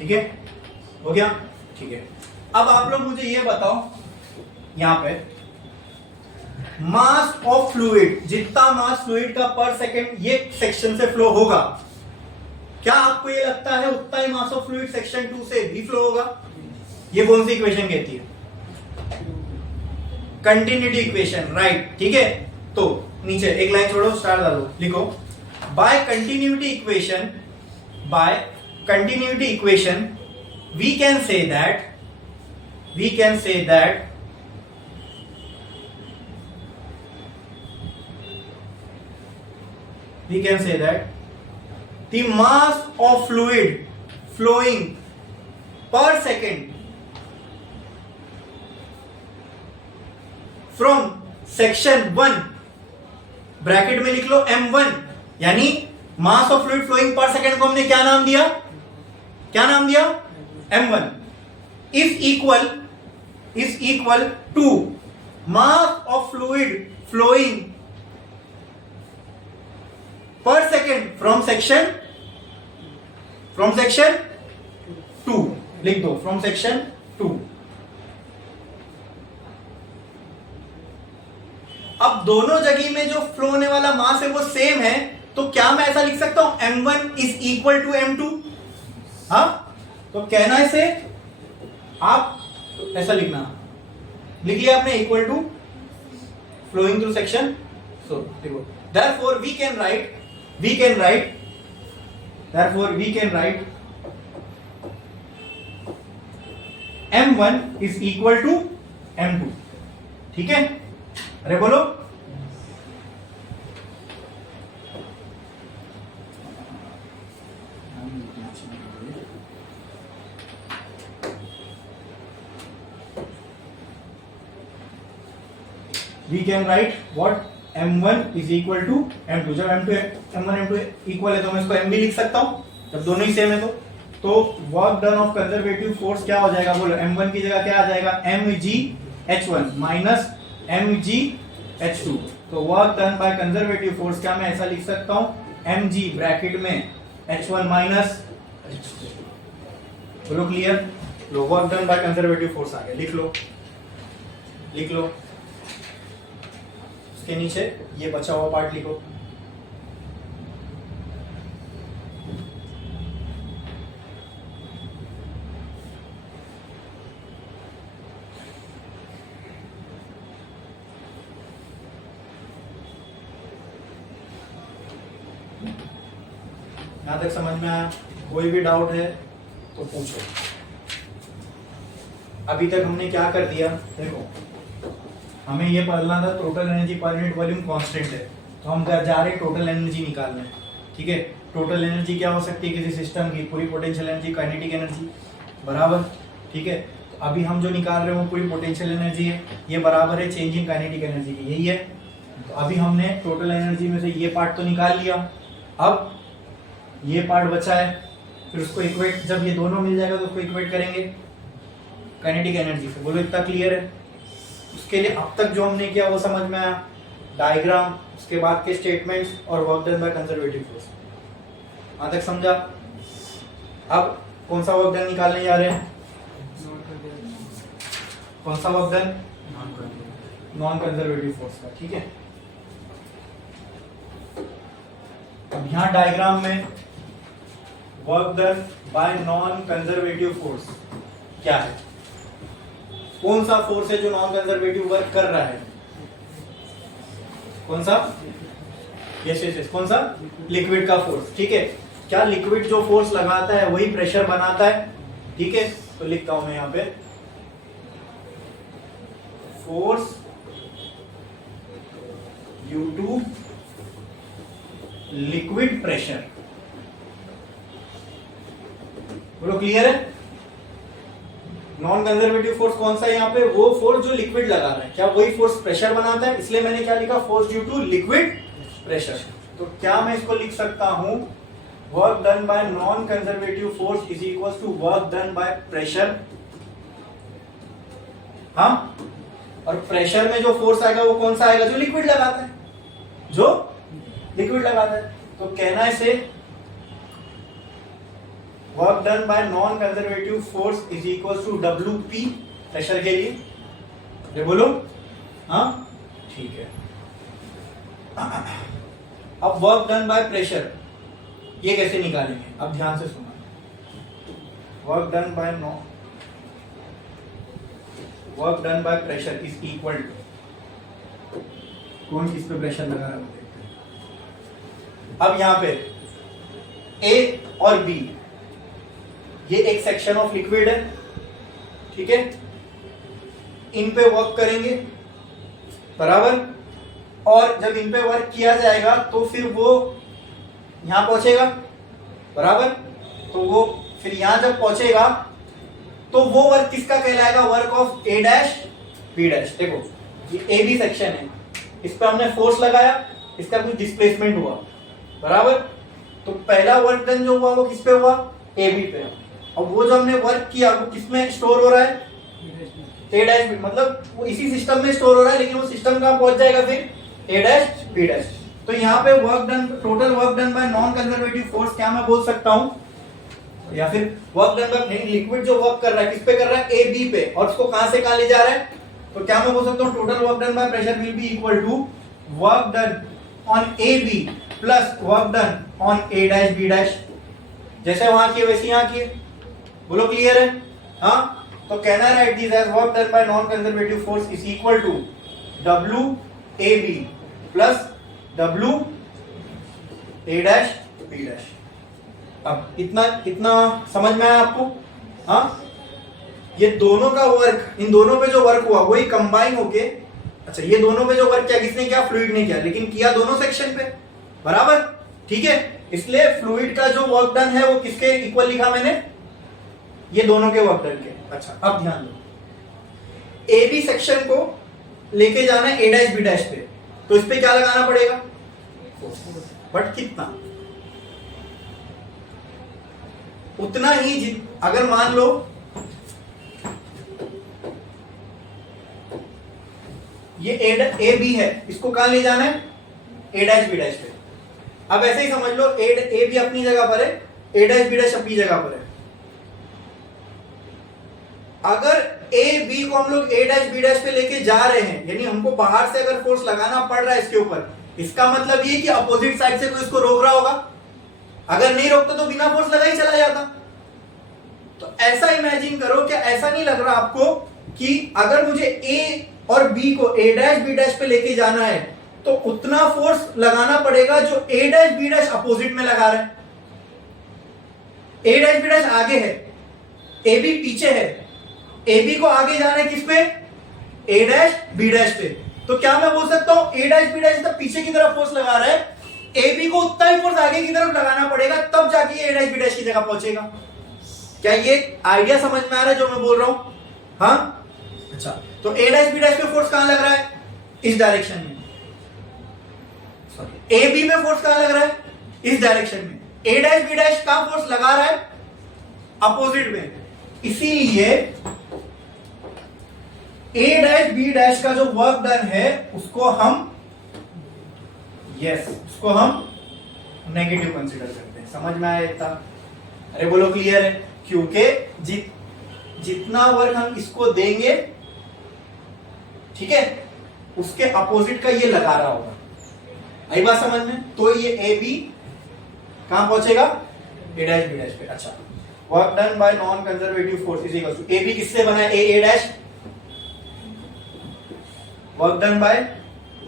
ठीक है, हो गया, ठीक है। अब आप लोग मुझे ये बताओ, यहां पे मास ऑफ फ्लूइड, जितना मास फ्लूइड का पर सेकेंड ये सेक्शन से फ्लो होगा, क्या आपको ये लगता है उतना ही मास ऑफ फ्लूइड सेक्शन 2 से भी फ्लो होगा? ये कौन सी इक्वेशन कहती है? Continuity equation, right. ठीक है, तो नीचे एक लाइन छोड़ो, स्टार डालो, लिखो by continuity equation, by continuity equation we can say that we can say that the mass of fluid flowing per second from section 1 bracket में लिख लो m1, यानी mass of fluid flowing per second को हमने क्या नाम दिया? क्या नाम दिया? m1 is equal to mass of fluid flowing per second from section 2, लिख दो from section 2। अब दोनों जगह में जो फ्लो होने वाला मास है वो सेम है, तो क्या मैं ऐसा लिख सकता हूं m1 is equal to m2? हाँ, तो कहना है आप ऐसा लिखना, लिख लिया आपने, equal to flowing through section, so देखो therefore we can write m1 is equal to m2, ठीक है। अरे बोलो, we can write what m1 is equal to m2। जब m1 m2 इक्वल है तो मैं इसको m भी लिख सकता हूँ, जब दोनों ही सेम है तो work done of conservative force क्या हो जाएगा, बोलो m1 की जगह क्या आ जाएगा, mgh1 माइनस mgh2। तो work done by conservative force क्या मैं ऐसा लिख सकता हूँ, mg ब्रैकेट में h1 माइनस, बोलो क्लियर। लो work done by conservative force आ गया, लिख लो लिख लो। उसके नीचे ये बचा हुआ पार्ट लिखो। यहां तक समझ में आया? कोई भी डाउट है तो पूछो। अभी तक हमने क्या कर दिया, देखो हमें ये पढ़ना था total energy per unit volume constant है, तो हम जा रहे हैं टोटल एनर्जी निकालने, ठीक है। टोटल एनर्जी क्या हो सकती है किसी सिस्टम की, पूरी पोटेंशियल एनर्जी, काइनेटिक एनर्जी, बराबर, ठीक है। तो अभी हम जो निकाल रहे हैं वो पूरी पोटेंशियल एनर्जी है, ये बराबर है चेंज इन काइनेटिक एनर्जी की, यही है। तो अभी हमने टोटल एनर्जी में से ये पार्ट तो निकाल लिया, अब ये पार्ट बचा है, फिर उसको इक्वेट, जब ये दोनों मिल जाएगा तो उसको इक्वेट करेंगे काइनेटिक एनर्जी से। बोलो इतना क्लियर है? उसके लिए अब तक जो हमने किया वो समझ में आया, डायग्राम, उसके बाद के स्टेटमेंट्स और work done by conservative force, वहां तक समझा। अब कौन सा वर्क डन निकालने जा रहे हैं, कौन सा work done, non conservative force का, ठीक है। अब यहां डायग्राम में work done by non conservative force क्या है, कौन सा फोर्स है जो नॉन कंजर्वेटिव वर्क कर रहा है, कौन सा, यस यस यस, कौन सा, लिक्विड का फोर्स, ठीक है। क्या लिक्विड जो फोर्स लगाता है वही प्रेशर बनाता है, ठीक है। तो लिखता हूं मैं यहां पे force due to liquid pressure, बोलो क्लियर है। नॉन कंजर्वेटिव फोर्स कौन सा है यहाँ पे, वो फोर्स जो लिक्विड लगा रहा है, क्या वही फोर्स प्रेशर बनाता है, इसलिए मैंने क्या लिखा, force due to liquid pressure. तो क्या मैं इसको लिख सकता हूं, work done by non conservative force is equal to work done by pressure, हाँ। और प्रेशर में जो फोर्स आएगा वो कौन सा आएगा, जो लिक्विड लगाता है, जो लिक्विड लगाता है। तो कहना है इसे work done by non conservative force is equal to WP, pressure के लिए, ये बोलो, हाँ ठीक है। अब वर्क डन बाय प्रेशर ये कैसे निकालेंगे, अब ध्यान से सुना। Work done by work done by pressure is equal to, कौन किस पे प्रेशर लगा रहा है देखते हैं। अब यहां पे A और B ये एक सेक्शन ऑफ लिक्विड है, ठीक है, इन पे वर्क करेंगे, बराबर। और जब इन पे वर्क किया जाएगा तो फिर वो यहां पहुंचेगा, बराबर। तो वो फिर यहां जब पहुंचेगा तो वो वर्क किसका कहलाएगा, work of A dash B dash. देखो ये A B सेक्शन है, इस पे हमने फोर्स लगाया, इसका कुछ डिस्प्लेसमेंट हुआ, बराबर। तो पहला वर्क डन जो हुआ वो किस पे हुआ, A B पे। अब वो जो हमने वर्क किया वो किसमें स्टोर हो रहा है, A डैश B, मतलब वो इसी सिस्टम में स्टोर हो रहा है, लेकिन वो सिस्टम कहां पहुंच जाएगा फिर, A डैश B डैश। तो यहाँ पे work done, total work done by non conservative force क्या मैं बोल सकता हूं, या फिर वर्क डन बाय लिक्विड जो वर्क कर रहा है किस पे कर रहा है, A B पे, और उसको कहां से कहां ले जा रहा है, तो क्या मैं बोल सकता हूं total work done by pressure will be equal to work done on A B plus work done on A dash B dash. जैसे वहां किए वैसे यहां किए, बोलो क्लियर है, हाँ। तो कहना है write this as work done by non conservative force is equal to WAB plus WA dash B dash. अब इतना समझ में आया आपको, हाँ। ये दोनों का वर्क, इन दोनों पे जो वर्क हुआ वही कंबाइन होके, अच्छा ये दोनों पे जो वर्क किया किसने किया, फ्लूइड ने किया, लेकिन किया दोनों सेक्शन पे, बराबर, ठीक है। इसलिए फ्लूइड का जो वर्क डन है वो किसके इक्वल लिखा मैंने, ये दोनों के वर्क डन के। अच्छा अब ध्यान दो, ए बी सेक्शन को लेके जाना है ए डैश बी डैश पे, तो इस पे क्या लगाना पड़ेगा, बट कितना, उतना ही अगर मान लो ये ए बी है, इसको कहां ले जाना है, ए डैश बी डैश पे। अब ऐसे ही समझ लो ए बी अपनी जगह पर है, ए डैश बी डैश अपनी जगह पर है। अगर ए बी को हम लोग ए डैश बी डैश पे लेके जा रहे हैं, यानी हमको बाहर से अगर फोर्स लगाना पड़ रहा है इसके ऊपर, इसका मतलब ये कि अपोजिट साइड से कोई इसको रोक रहा होगा, अगर नहीं रोकता तो बिना फोर्स लगा ही चला जाता। तो ऐसा इमेजिन करो, क्या ऐसा नहीं लग रहा आपको कि अगर मुझे ए और बी को ए डैश बी डैश पे लेके जाना है तो उतना फोर्स लगाना पड़ेगा जो ए डैश बी डैश अपोजिट में लगा रहा है। ए डैश बी डैश आगे है, ए बी पीछे है, ए बी को आगे जाना है किस पे, ए डैश बी डैश पे। तो क्या मैं बोल सकता हूं ए डैश बी डैश तब पीछे की तरफ फोर्स लगा रहा है, ए बी को उतना ही फोर्स आगे की तरफ लगाना पड़ेगा, तब जाके ए डैश बी डैश की जगह पहुंचेगा। क्या ये आइडिया समझ में आ रहा है जो मैं बोल रहा हूं, हाँ। अच्छा तो ए डैश बी डैश पे फोर्स कहां लग रहा है, इस डायरेक्शन में, सॉरी ए बी में फोर्स कहां लग रहा है, इस डायरेक्शन में। ए डैश बी डैश का फोर्स लगा रहा है अपोजिट में, इसीलिए ए डैश बी डैश का जो वर्क डन है उसको हम उसको हम नेगेटिव कंसीडर करते हैं। समझ में आया इतना, अरे बोलो क्लियर है, क्योंकि जितना वर्क हम इसको देंगे, ठीक है, उसके अपोजिट का ये लगा रहा होगा। आई बात समझ में, तो ये ए बी कहां पहुंचेगा, ए डैश बी डैश पे। अच्छा work done by non conservative force is equal to A B किससे बना है, A dash, work done by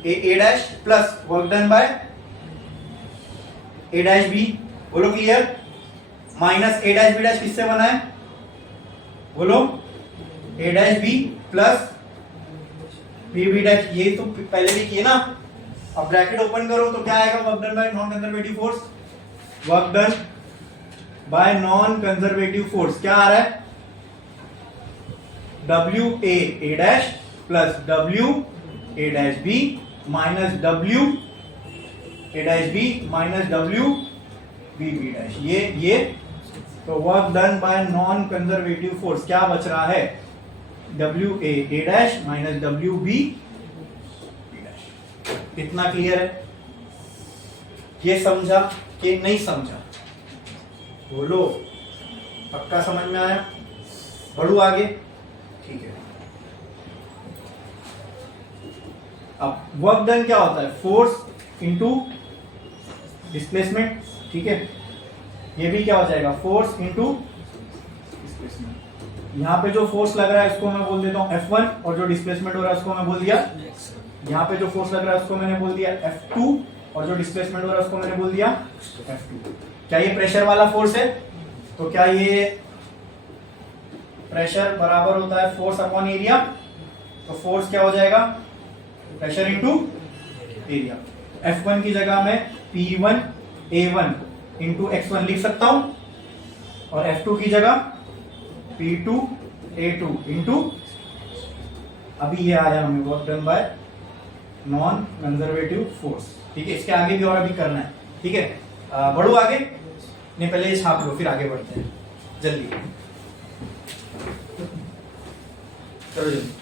A dash plus work done by A dash B, बोलो clear, minus A dash B dash किससे बना है, बोलो A dash B plus B B dash, ये तो पहले भी किए ना। अब ब्रैकेट ओपन करो तो क्या आएगा, work done by non conservative force, work done by non conservative force क्या आ रहा है, W A dash plus W A dash B minus W A dash B minus W B B dash, ये तो work done by non conservative force क्या बच रहा है, W A dash minus W B B dash. इतना clear है, ये समझा कि नहीं समझा, बोलो पक्का समझ में आया, बढ़ू आगे, ठीक है। अब वर्क डन क्या होता है, फोर्स इनटू डिस्प्लेसमेंट, ठीक है, ये भी क्या हो जाएगा, फोर्स इनटू डिस्प्लेसमेंट। यहाँ पे जो फोर्स लग रहा है उसको मैं बोल देता हूँ F1 और जो डिस्प्लेसमेंट हो रहा है उसको मैं बोल दिया, यहाँ पे जो फोर्स लग रहा है उसको मैंने बोल दिया F2 और जो डिस्प्लेसमेंट हो रहा है उसको मैंने बोल दिया F2। क्या ये प्रेशर वाला फोर्स है, तो क्या ये प्रेशर बराबर होता है फोर्स अपॉन एरिया, तो फोर्स क्या हो जाएगा, प्रेशर इनटू एरिया। F1 की जगह में P1 A1 इंटू X1 लिख सकता हूं, और F2 की जगह P2 A2 इंटू, अभी ये आया हमें work done by non conservative force, ठीक है। इसके आगे भी और अभी करना है, ठीक है। बढ़ो आगे, नहीं पहले ये छाप लो फिर आगे बढ़ते हैं, जल्दी चलो जल्दी।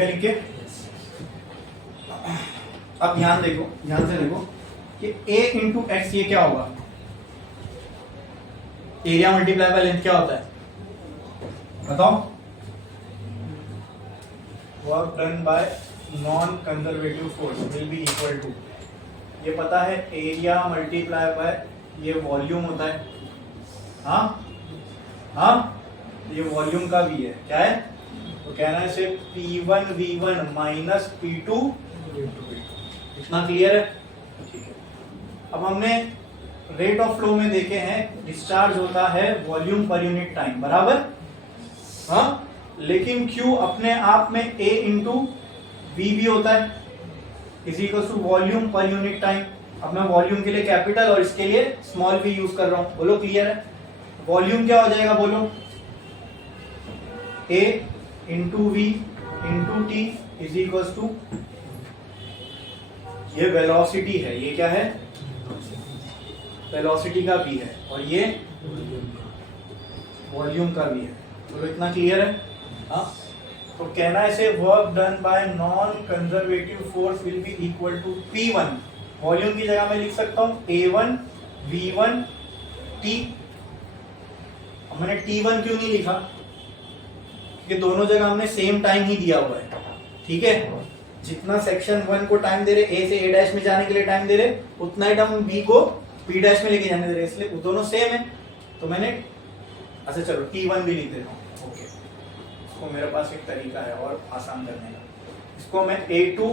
गया लिख के? अब ध्यान देखो, ध्यान से देखो कि a इंटू एक्स ये क्या होगा? एरिया मल्टीप्लाई बाय लेंथ क्या होता है बताओ? Work done by non conservative force will be equal to, ये पता है एरिया मल्टीप्लाई बाय ये वॉल्यूम होता है। हाँ हाँ, ये वॉल्यूम का भी है, क्या है? तो कहना है इसे P1 V1 माइनस P2 इतना क्लियर है? ठीक है। अब हमने रेट ऑफ फ्लो में देखे हैं डिस्चार्ज होता है वॉल्यूम पर यूनिट टाइम, बराबर? हाँ, लेकिन Q अपने आप में A इंटू वी भी होता है, is equal to volume per unit time. अब मैं वॉल्यूम के लिए कैपिटल और इसके लिए स्मॉल वी यूज कर रहा हूं, बोलो क्लियर है? वॉल्यूम क्या हो जाएगा बोलो? A into V into T is equal to, ये वेलोसिटी है, ये क्या है? वेलोसिटी का भी है, और ये वॉल्यूम का भी है। तो इतना क्लियर है? हाँ, तो कहना है इसे work done by non conservative force will be equal to P1, volume की जगह मैं लिख सकता हूं A1 V1 T। अब मैंने T1 क्यों नहीं लिखा? क्योंकि दोनों जगह हमने सेम टाइम ही दिया हुआ है, ठीक है? जितना सेक्शन 1 को टाइम दे रहे, A से A डैश में जाने के लिए टाइम दे रहे, उतना ही हम B को P डैश में लेके जाने दे रहे, इसलिए वो दोनों सेम है। तो मैंने अच्छा चलो T1 भी लिख देता हूँ, ओके। इसको मेरे पास एक तरीका है और आसान करने का, इसको मैं A2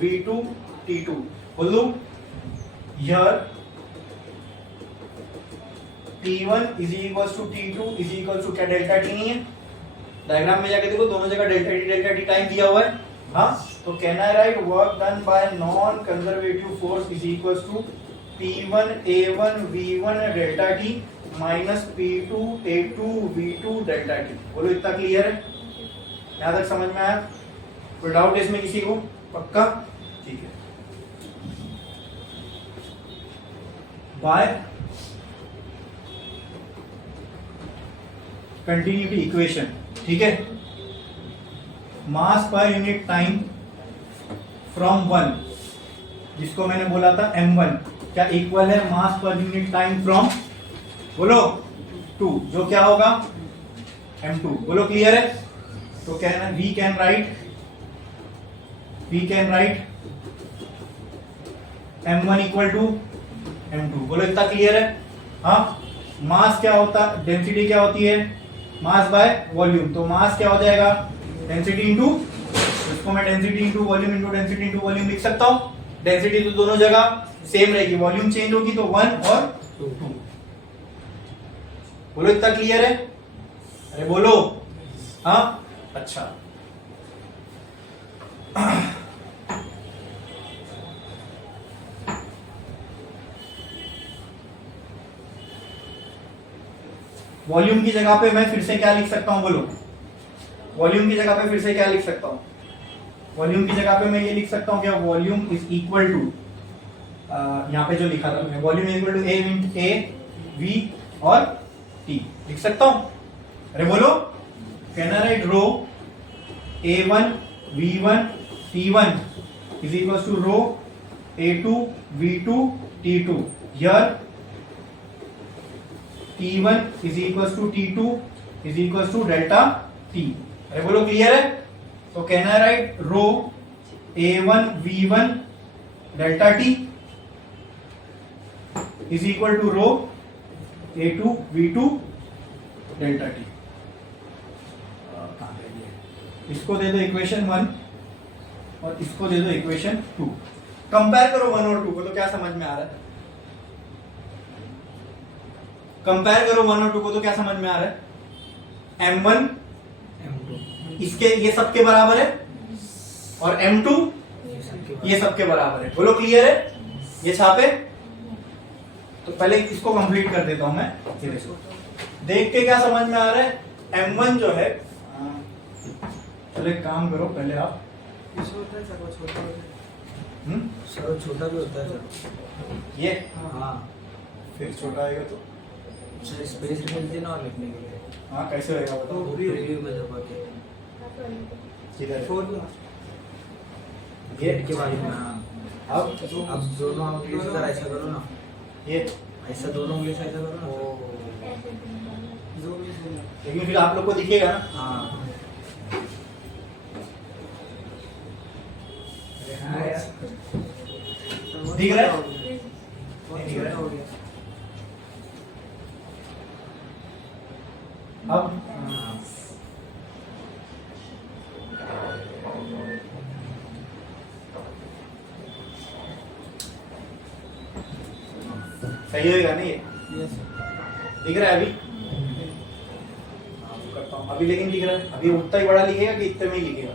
V2 T2 बोल दूं। Here T1 is equal to T2 is equal to क्या डेल्टा टी नहीं है? डायग्राम में जाके देखो, दोनों जगह डेल्टा टी टाइम दिया हुआ है। हाँ, तो कहना है write work done by non conservative force is equal to P1 A1 V1 delta T minus P2 A2 V2 delta T. बोलो इतना क्लियर है? यहां तक समझ में आया? कोई डाउट इसमें किसी को? पक्का? ठीक है। बाय कंटिन्यूटी इक्वेशन, ठीक है, mass per unit time from 1, जिसको मैंने बोला था m1, क्या इक्वल है mass per unit time from बोलो 2, जो क्या होगा m2। बोलो क्लियर है? तो कहना we can write m1 equal to m2। बोलो इतना क्लियर है? हाँ, मास क्या होता, डेंसिटी क्या होती है? Mass by volume. तो मास क्या हो जाएगा? डेंसिटी इंटू, इसको मैं density into volume into density into volume लिख सकता हूं। डेंसिटी तो दोनों जगह सेम रहेगी, वॉल्यूम चेंज होगी तो 1 और 2। बोलो इतना क्लियर है? अरे बोलो। हाँ, अच्छा। वॉल्यूम की जगह पे मैं फिर से क्या लिख सकता हूं बोलो? वॉल्यूम की जगह पे फिर से क्या लिख सकता हूं? वॉल्यूम की जगह पे मैं ये लिख सकता हूं क्या? वॉल्यूम इज इक्वल टू, यहां पे जो लिखा था मैं, volume is equal to A V और T लिख सकता हूं? अरे बोलो। कहना write rho A1 V1 T1 is equal to rho A2 V2 T2। Here T1 is equal to T2 is equal to delta T। अरे बोलो क्लियर है? तो कहना है write rho A1 V1 delta T is equal to rho A2 V2 delta T। इसको दे दो equation 1 और इसको दे दो इक्वेशन 2। कंपेयर करो 1 और 2 को, तो क्या समझ में आ रहा है? कंपेयर करो 1 और 2 को, तो क्या समझ में आ रहा है? M1 M2 इसके ये सबके बराबर है और M2 ये सबके बराबर है। बोलो क्लियर है? ये छापे? तो पहले इसको कंप्लीट कर देता हूं मैं। ये देखो, देख के क्या समझ में आ रहा है? M1 जो है, चलो एक काम करो पहले आप, छोटा भी होता है ये हाँ, फिर छोटा आएगा तो स्पेस मिलती है ना लिखने के लिए। हाँ कैसे होएगा बताओ? प्रीव्यू में दबा के किधर है? 4 गेट के बारे में। हाँ, अब अब दोनों उंगली से जरा ऐसा करो ना, ये, ऐसा दोनों उंगली से ऐसा करो ना। जो भी सुनो। लेकिन फिर आप लोग को दिखेगा ना। हाँ दिख रहा है? बहुत छोटा हो गया। अब हाँ। सही होएगा ना ये? Yes. दिख रहा है अभी? हाँ, वो करता हूँ अभी, लेकिन दिख रहा है अभी? उतना ही बड़ा लिखेगा कि इतने में ही लिखेगा?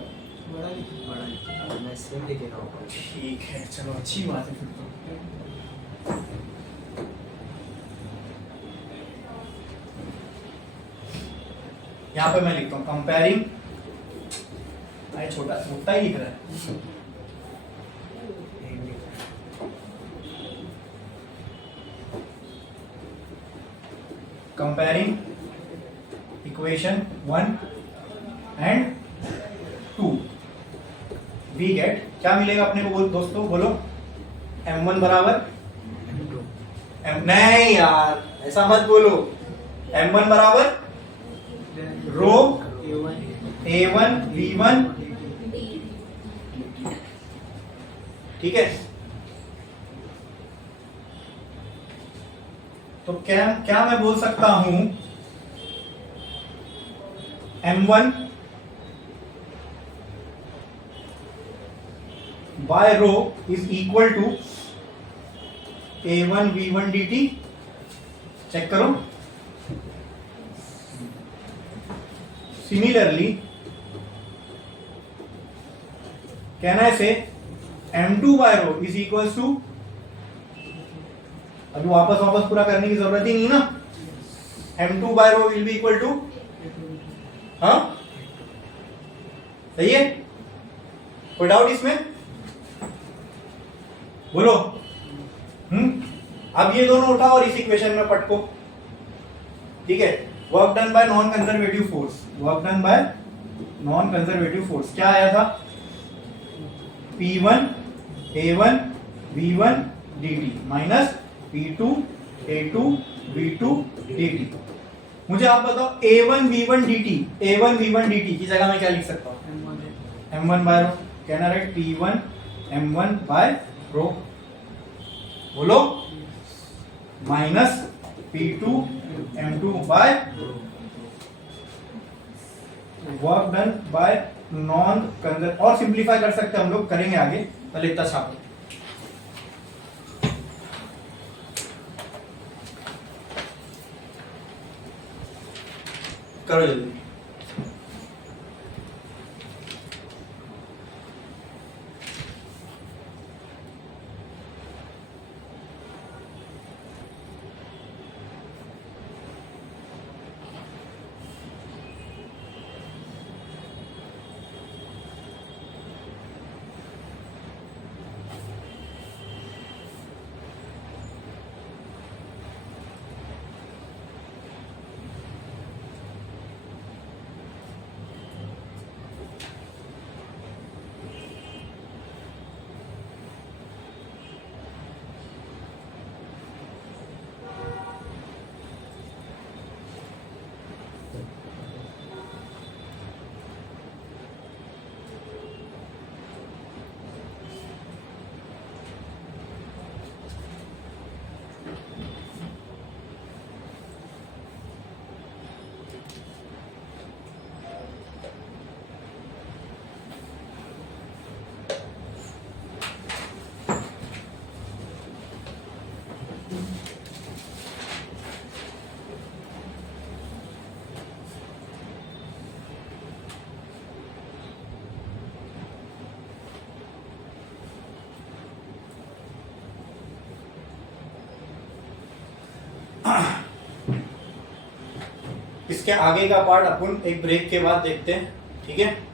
बड़ा लिखा। बड़ा मैं सेम लिखेगा ऊपर। ठीक है, चलो अच्छी बात है फिर तो। यहाँ पे मैं लिखता हूँ कंपेयरिंग, अरे छोटा उतना ही लिख रहा है। Comparing equation 1 and 2 we get, क्या मिलेगा अपने को दोस्तों बोलो? m1 बराबर नहीं यार ऐसा मत बोलो, m1 बराबर रो a1 v1, ठीक है। तो क्या क्या मैं बोल सकता हूं? m1 by rho is equal to a1 v1 dt। Check करो। Similarly can I say m2 by rho is equal to, अभी वापस पूरा करने की जरूरत ही नहीं ना, m2 by rho will be equal to, हाँ सही है? कोई डाउट इसमें? बोलो। अब ये दोनों उठाओ और इस इक्वेशन में पटको, ठीक है। Work done by non conservative force, work done by non conservative force क्या आया था? P1 A1 V1 dt minus P2 A2 V2 dt। मुझे आप बताओ A1 V1 dt, A1 V1 dt की जगह मैं क्या लिख सकता हूँ? M1 बाय रो, कहना राइट P1 M1 बाय रो, बोलो, minus P2 M2 bye work done by non Kanjar, और सिंप्लीफाई कर सकते हैं हम लोग, करेंगे आगे, पहले इतना छापो। करो जल्दी। इसके आगे का पार्ट अपन एक ब्रेक के बाद देखते हैं, ठीक है।